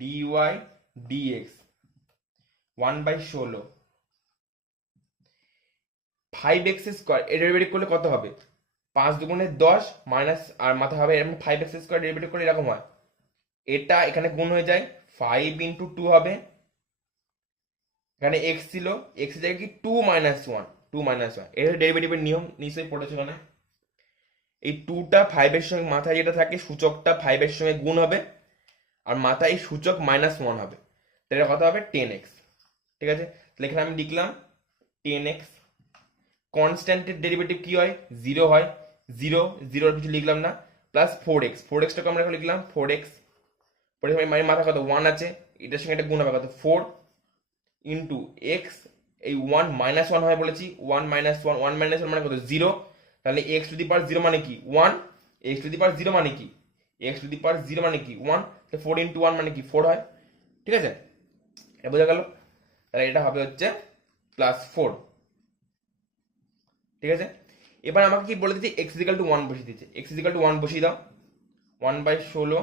dy dx 1/16 5x স্কোয়ার এর ডেরিভেটিভ করলে কত হবে 5 দুগুণে 10 মাইনাস আর মাথা হবে এরকম 5x স্কোয়ার ডেরিভেটিভ করলে এরকম হয়, এটা এখানে গুণ হয়ে যায় 5 ইন্টু 2 হবে, এখানে x ছিল, x এর জায়গায় কি 2 মাইনাস 1, 2 মাইনাস 1, এটা ডেরিভেটিভের নিয়ম নিশ্চয়ই পড়েছো এখানে। এই 2টা 5 এর সঙ্গে মাথায় যেটা থাকে সূচকটা 5 এর সঙ্গে গুণ হবে, আর মাথায় সূচক -1 হবে, তাহলে কত হবে 10x, ঠিক আছে, তাহলে এখানে আমি লিখলাম 10x। কনস্ট্যান্টের ডেরিভেটিভ কি হয় 0 হয়, 0 কিছু লিখলাম না, প্লাস 4x, 4xটাকে আমরা এখন লিখলাম 4x, পরে মানে মাথা কত 1 আছে, এটার সঙ্গে এটা গুণ হবে কত 4 ইন্টু এক্স, এই 1 -1 হয় বলেছি, 1 -1 1 -1 মানে কত 0, তাহলে x টু দি পাওয়ার 0 মানে কি 1, x টু দি পাওয়ার 0 মানে কি x টু দি পাওয়ার 0 মানে কি 1, তাহলে 4 ইন্টু 1 মানে কি 4 হয়, ঠিক আছে, এটা বোঝা গেল। তাহলে এটা হবে হচ্ছে +4, ঠিক আছে। এবার আমাকে কি বলে দিচ্ছে x ইজিক্যাল টু 1 বসিয়ে দিচ্ছে, x ইজিক্যাল টু 1 বসিয়ে দাও, 1/16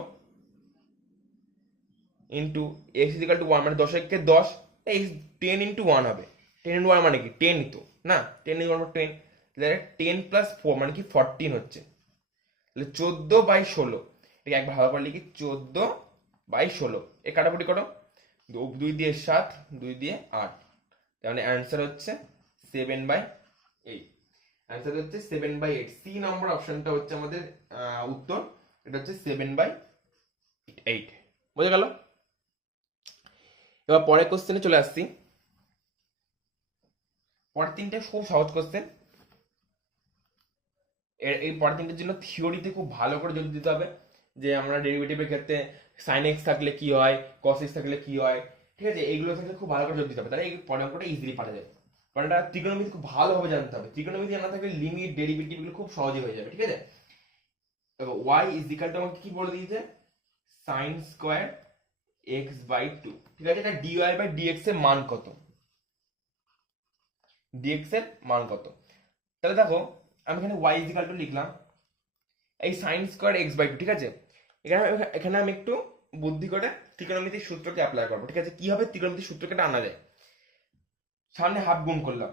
ইন্টু x ইজিক্যাল টু 1 মানে 10 একে 10, এই 10 ইন্টু 1 হবে, 10 ইন্টু 1 মানে কি 10 তো না, 10 ইন্টু 1 10, তাহলে 10 প্লাস 4 মানে কি 14 হচ্ছে, তাহলে 14/16, এটাকে একবার ভালো করে লিখি 14/16, এ কাটাকুটি করো, 2 দিয়ে 7, 2 দিয়ে 8, তার মানে অ্যান্সার হচ্ছে 7/8, অ্যান্সার হচ্ছে 7/8, সি নম্বর অপশনটা হচ্ছে আমাদের উত্তর, এটা হচ্ছে 7/8, বোঝা গেল। এবার পরের কোশ্চেনে চলে আসছি, পরের তিনটে খুব সহজ কোশ্চেন। এই পরের তিনটের জন্য থিওরিতে খুব ভালো করে জোর দিতে হবে, যে আমরা ডেরিভেটিভের ক্ষেত্রে সাইন এক্স থাকলে কি হয়, কস এক্স থাকলে কি হয়, ঠিক আছে, এইগুলো থাকলে খুব ভালো করে জোর দিতে হবে, তাহলে এই পরের অঙ্কটা ইজিলি পারা যাবে। কারণ এটা ত্রিকোণমিতি খুব ভালোভাবে জানতে হবে, ত্রিকোণমিতি জানা থাকলে লিমিট ডেরিভেটিভ গুলো খুব সহজে হয়ে যাবে, ঠিক আছে। দেখো ওয়াই ইজ ইকাল টু আমাকে কি বলে দিয়েছে, sine square x by two, ঠিক আছে। এটা ডিওয়াই বাই ডিএক্স এর মান কত, ডিএক্স এর মান কত, তাহলে দেখো আমি এখানে ওয়াই ইজ ইকাল টু লিখলাম এই sine square x by two, ঠিক আছে। এখানে এখানে আমি একটু বুদ্ধি করে ত্রিকোণমিতির সূত্রকে অ্যাপ্লাই করবো, ঠিক আছে। কিভাবে ত্রিকোণমিতির সূত্রকে আনা যায়, সামনে হাফ গুণ করলাম,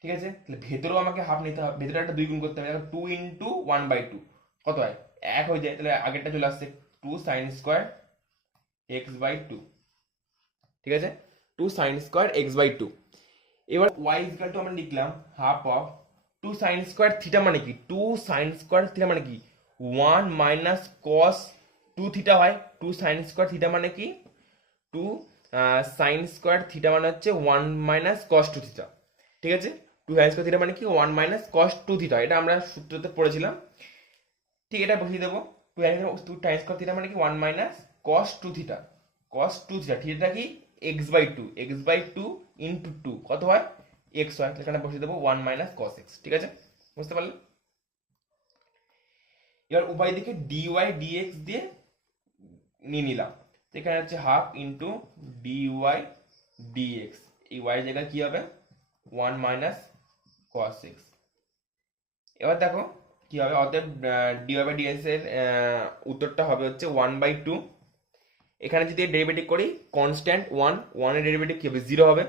ঠিক আছে, তাহলে ভেতরেও আমাকে হাফ নিতে হবে, ভেতরে একটা 2 গুণ করতে হবে, two into one by two কত হয়, 1 হয়ে যায়, তাহলে আগেরটা চলে আসছে 2 sine square x by two, ঠিক আছে, 2 sine square x by two. এবার ওয়াই ইজিক্যাল টু আমরা লিখলাম half of 2 sine square theta মানে কি, 2 সাইন স্কোয়ার থিটা মানে কি 1 মাইনাস কস 2 থিটা হয়, 2 সাইন স্কোয়ার থিটা মানে কি 2 সাইন স্কোয়ার থিটা মানে হচ্ছে 1 মাইনাস কস 2 থিটা, ঠিক আছে। 2 সাইন স্কোয়ার থিটা মানে কি 1 মাইনাস কস 2 থিটা, এটা আমরা সূত্রতে পড়েছিলাম, ঠিক, এটা বসিয়ে দেবো। 2 সাইন স্কোয়ার থিটা মানে কি 1 minus cos 2 theta, cos 2 theta, theta কি x by two, x by two into two কত হয় এক্স হয়, এখানে বসিয়ে দেবো 1 মাইনাস কস এক্স, ঠিক আছে, বুঝতে পারলে। এবার উভয় দিকে ডিওয়াই ডিএক্স দিয়ে নিয়ে নিলাম, এখানে হচ্ছে হাফ ইন্টু ডিওয়াই ডিএক্স, এই ওয়াই জায়গায় কি হবে 1 মাইনাস কস এক্স। এবার দেখো কি হবে, অতএব ডিওয়াই বাই ডিএক্স এর উত্তরটা হবে হচ্ছে 1 বাই টু, এখানে যদি ডেরিভেটিভ করি কনস্ট্যান্ট 1 এর ডেরিভেটিভ কি হবে 0 হবে,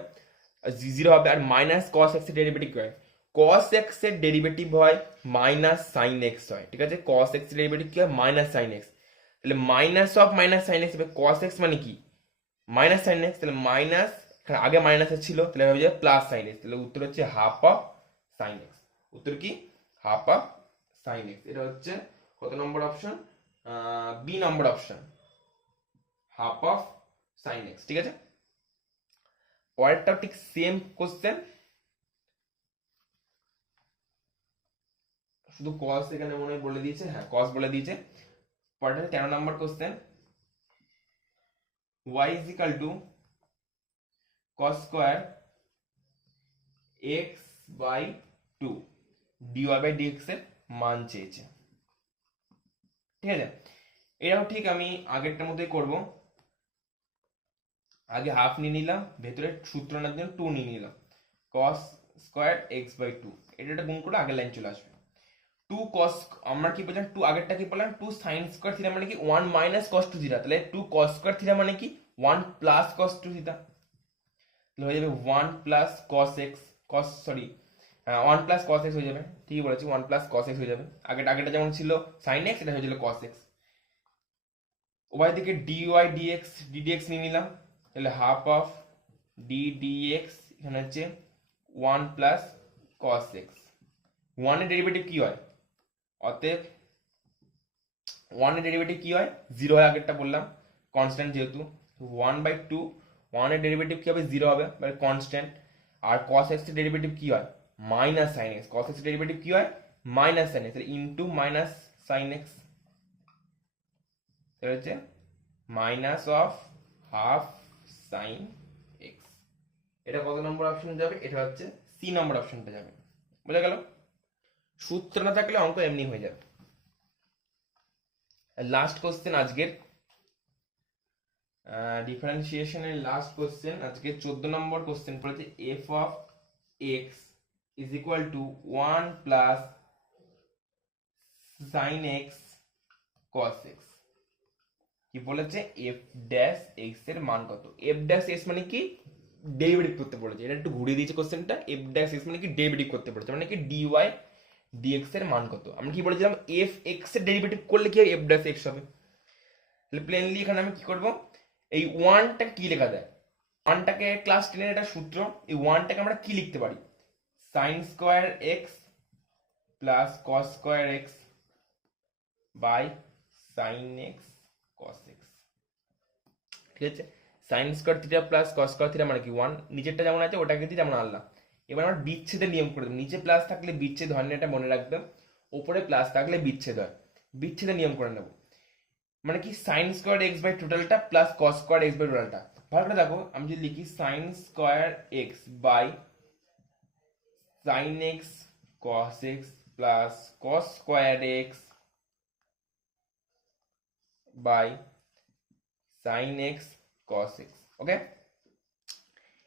0 হবে, আর মাইনাস কস এক্স এর ডেরিভেটিভ কি হয়, কস এক্স এর ডেরিভেটিভ হয় মাইনাস সাইন এক্স হয়, ঠিক আছে, কস এক্স এর ডেরিভেটিভ কি হয় মাইনাস সাইন এক্স, তাহলে minus of minus sine x হবে কস এক্স মানে কি মাইনাস সাইন এক্স, তাহলে মাইনাস, এখানে আগে মাইনাস ছিল তাহলে হবে যে প্লাস সাইন এক্স, তাহলে উত্তর হচ্ছে হাফ অফ সাইন এক্স, উত্তর কি হাফ অফ সাইন এক্স, এটা হচ্ছে কত number option, B number option, half of sine x, ঠিক আছে। পরেরটাও ঠিক সেম কোশ্চেন, শুধু কস এখানে মনে হয় বলে দিয়েছে, হ্যাঁ কস বলে দিয়েছে। পরেরটা 13 নম্বর question, y is equal to cos square x by 2 dy by dx এর মান চেয়েছে, ঠিক আছে। এটাও ঠিক আমি আগেরটার মতোই করব, আগে হাফ নিয়ে নিলাম, ভেতরে সূত্র আনার জন্য 2 নিয়ে নিলাম, cos স্কয়ার x by 2, এটা গুণ করে আগের লাইন চলে আসবে। 2 cos, আমরা কি বললাম 2 আগেরটা কি বললাম 2 sin স্কয়ার থিটা মানে কি 1 মাইনাস cos 2 থিটা, তাহলে 2 cos স্কয়ার থিটা মানে কি 1 প্লাস cos 2 থিটা, তাহলে হয়ে যাবে 1 plus cos x, cos sorry 1 plus cos x হয়ে যাবে, ঠিকই বলেছি 1 প্লাস cos x হয়ে যাবে, আগেটা যেমন ছিল sin x, এটা হয়ে যাবে cos x। উভয় দিকে dy dx ddx নিয়ে নিলাম, তাহলে হাফ অফ d dx, এখানে হচ্ছে 1 প্লাস cos x, 1 এর ডেরিভেটিভ কি হয়, অতএব 1 এর ডেরিভেটিভ কি হয় 0 হয়, আগেরটা বললাম কনস্ট্যান্ট যেহেতু 1 বাই 2, 1 এর ডেরিভেটিভ কি হবে 0 হবে মানে কনস্ট্যান্ট, আর cos x এর ডেরিভেটিভ কি হয় minus sin x, cos x এর ডেরিভেটিভ কি হয় মাইনাস sin x, তাহলে ইনটু মাইনাস sin x, তাহলে হচ্ছে minus of half sin x, এটা কত নম্বর অপশন যাবে, এটা হচ্ছে সি নম্বর অপশনটা যাবে, বোঝা গেল। সূত্র না থাকলে অঙ্ক এমনি হয়ে যাবে। লাস্ট কোশ্চেন আজকের ডিফারেন্সিয়েশনের লাস্ট কোশ্চেন, আজকে 14 নম্বর কোশ্চেন পড়েছে, F of x is equal to 1 plus sign x cos x, কি বলেছে এফ ড্যাশ এক্স এর মান কত, এফ ড্যাশ এক্স মানে কি ডেরিভেটিভ করতে বলেছে, এটা একটু ঘুরিয়ে দিয়েছে কোশ্চেনটা, এফ ড্যাশ এক্স মানে কি ডেরিভেটিভ করতে বলেছে, মানে কি ডিওয়াই ডিএক্স এর মান কত, আমরা কি বলেছিলাম এফ এক্স এর ডেরিভেটিভ করলে কি এফ ড্যাশ এক্স হবে, তাহলে প্লেনলি এখানে আমি কি করব, এই ওয়ানটা কি লেখা যায়, ওয়ানটাকে ক্লাস 10 এর একটা সূত্র, এই ওয়ানটাকে আমরা কি লিখতে পারি sine square x plus cos square x by sine x cos x, ঠিক আছে। Sine square theta plus cos square theta মানে কি 1, নিচেরটা যেমন আছে ওটাকে দিয়ে যেমন আনলাম, এবার আমরা বিচ্ছেদের নিয়ম করে দেবো, নিচে প্লাস থাকলে বিচ্ছেদ হয় না, এটা মনে রাখবে, ওপরে প্লাস থাকলে বিচ্ছেদ হয়। বিচ্ছেদের নিয়ম করে নেব, মানে কি সাইন স্কোয়ার এক্স বাই টোটালটা plus cos square x by টোটালটা। ভালো করে দেখো, আমি যদি লিখি sine square x by sine x cos x plus cos square x by sine x cos x. Okay,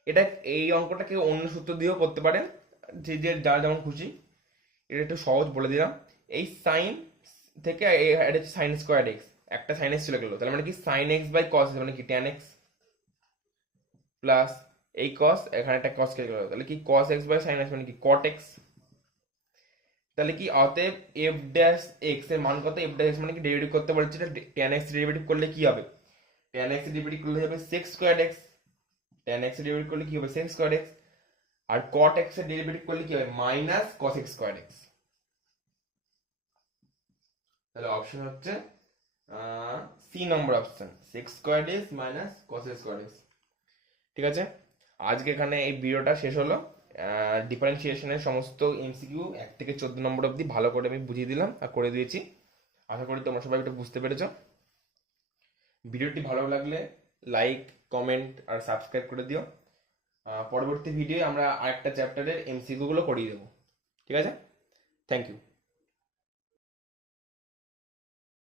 এটা এই অঙ্কটাকে অন্য সূত্র দিয়েও করতে পারেন, যে যে যার যেমন খুশি। এটা একটু সহজ বলে দিলাম। এই সাইন থেকে এটা হচ্ছে সাইন স্কোয়ার এক্স, একটা সাইন এক্স চলে গেলো, তাহলে মানে কি সাইন এক্স বাই কস মানে কি ট্যান এক্স প্লাস এই কস, এখানে একটা কস কেটে গেল, তাহলে কি cos x by sine x মানে কি কট এক্স। তাহলে কি অতএব এফ ড্যাশ এক্স এর মান কত, এফ ড্যাশ এক্স মানে কি ডেরিভেটিভ করতে বলছে, ট্যান এক্স ডেরিভেটিভ করলে কি হবে, ট্যান এক্স ডেরিভেটিভ করলে হবে sec square x, tan x derivative করলে কি হবে সেক্স স্কোয়ার এক্স, আর কট এক্স এর ডেরিভেটিভ করলে কি হবে minus cos x square x. তাহলে অপশন হচ্ছে C number option, sec square x minus cos x square x. ঠিক আছে, আজকে এখানে এই ভিডিওটা শেষ হলো। ডিফারেন্সিয়েশনের সমস্ত এমসিকিউ 1 থেকে 14 নম্বর অবধি ভালো করে আমি বুঝিয়ে দিলাম আর করে দিয়েছি। আশা করি তোমরা সবাই এটা বুঝতে পেরেছো। ভিডিওটি ভালো লাগলে লাইক, কমেন্ট আর সাবস্ক্রাইব করে দিও। পরবর্তী ভিডিও আমরা আরেকটা চ্যাপ্টারের এমসিকিউ গুলো করিয়ে দেবো। ঠিক আছে, থ্যাংক ইউ।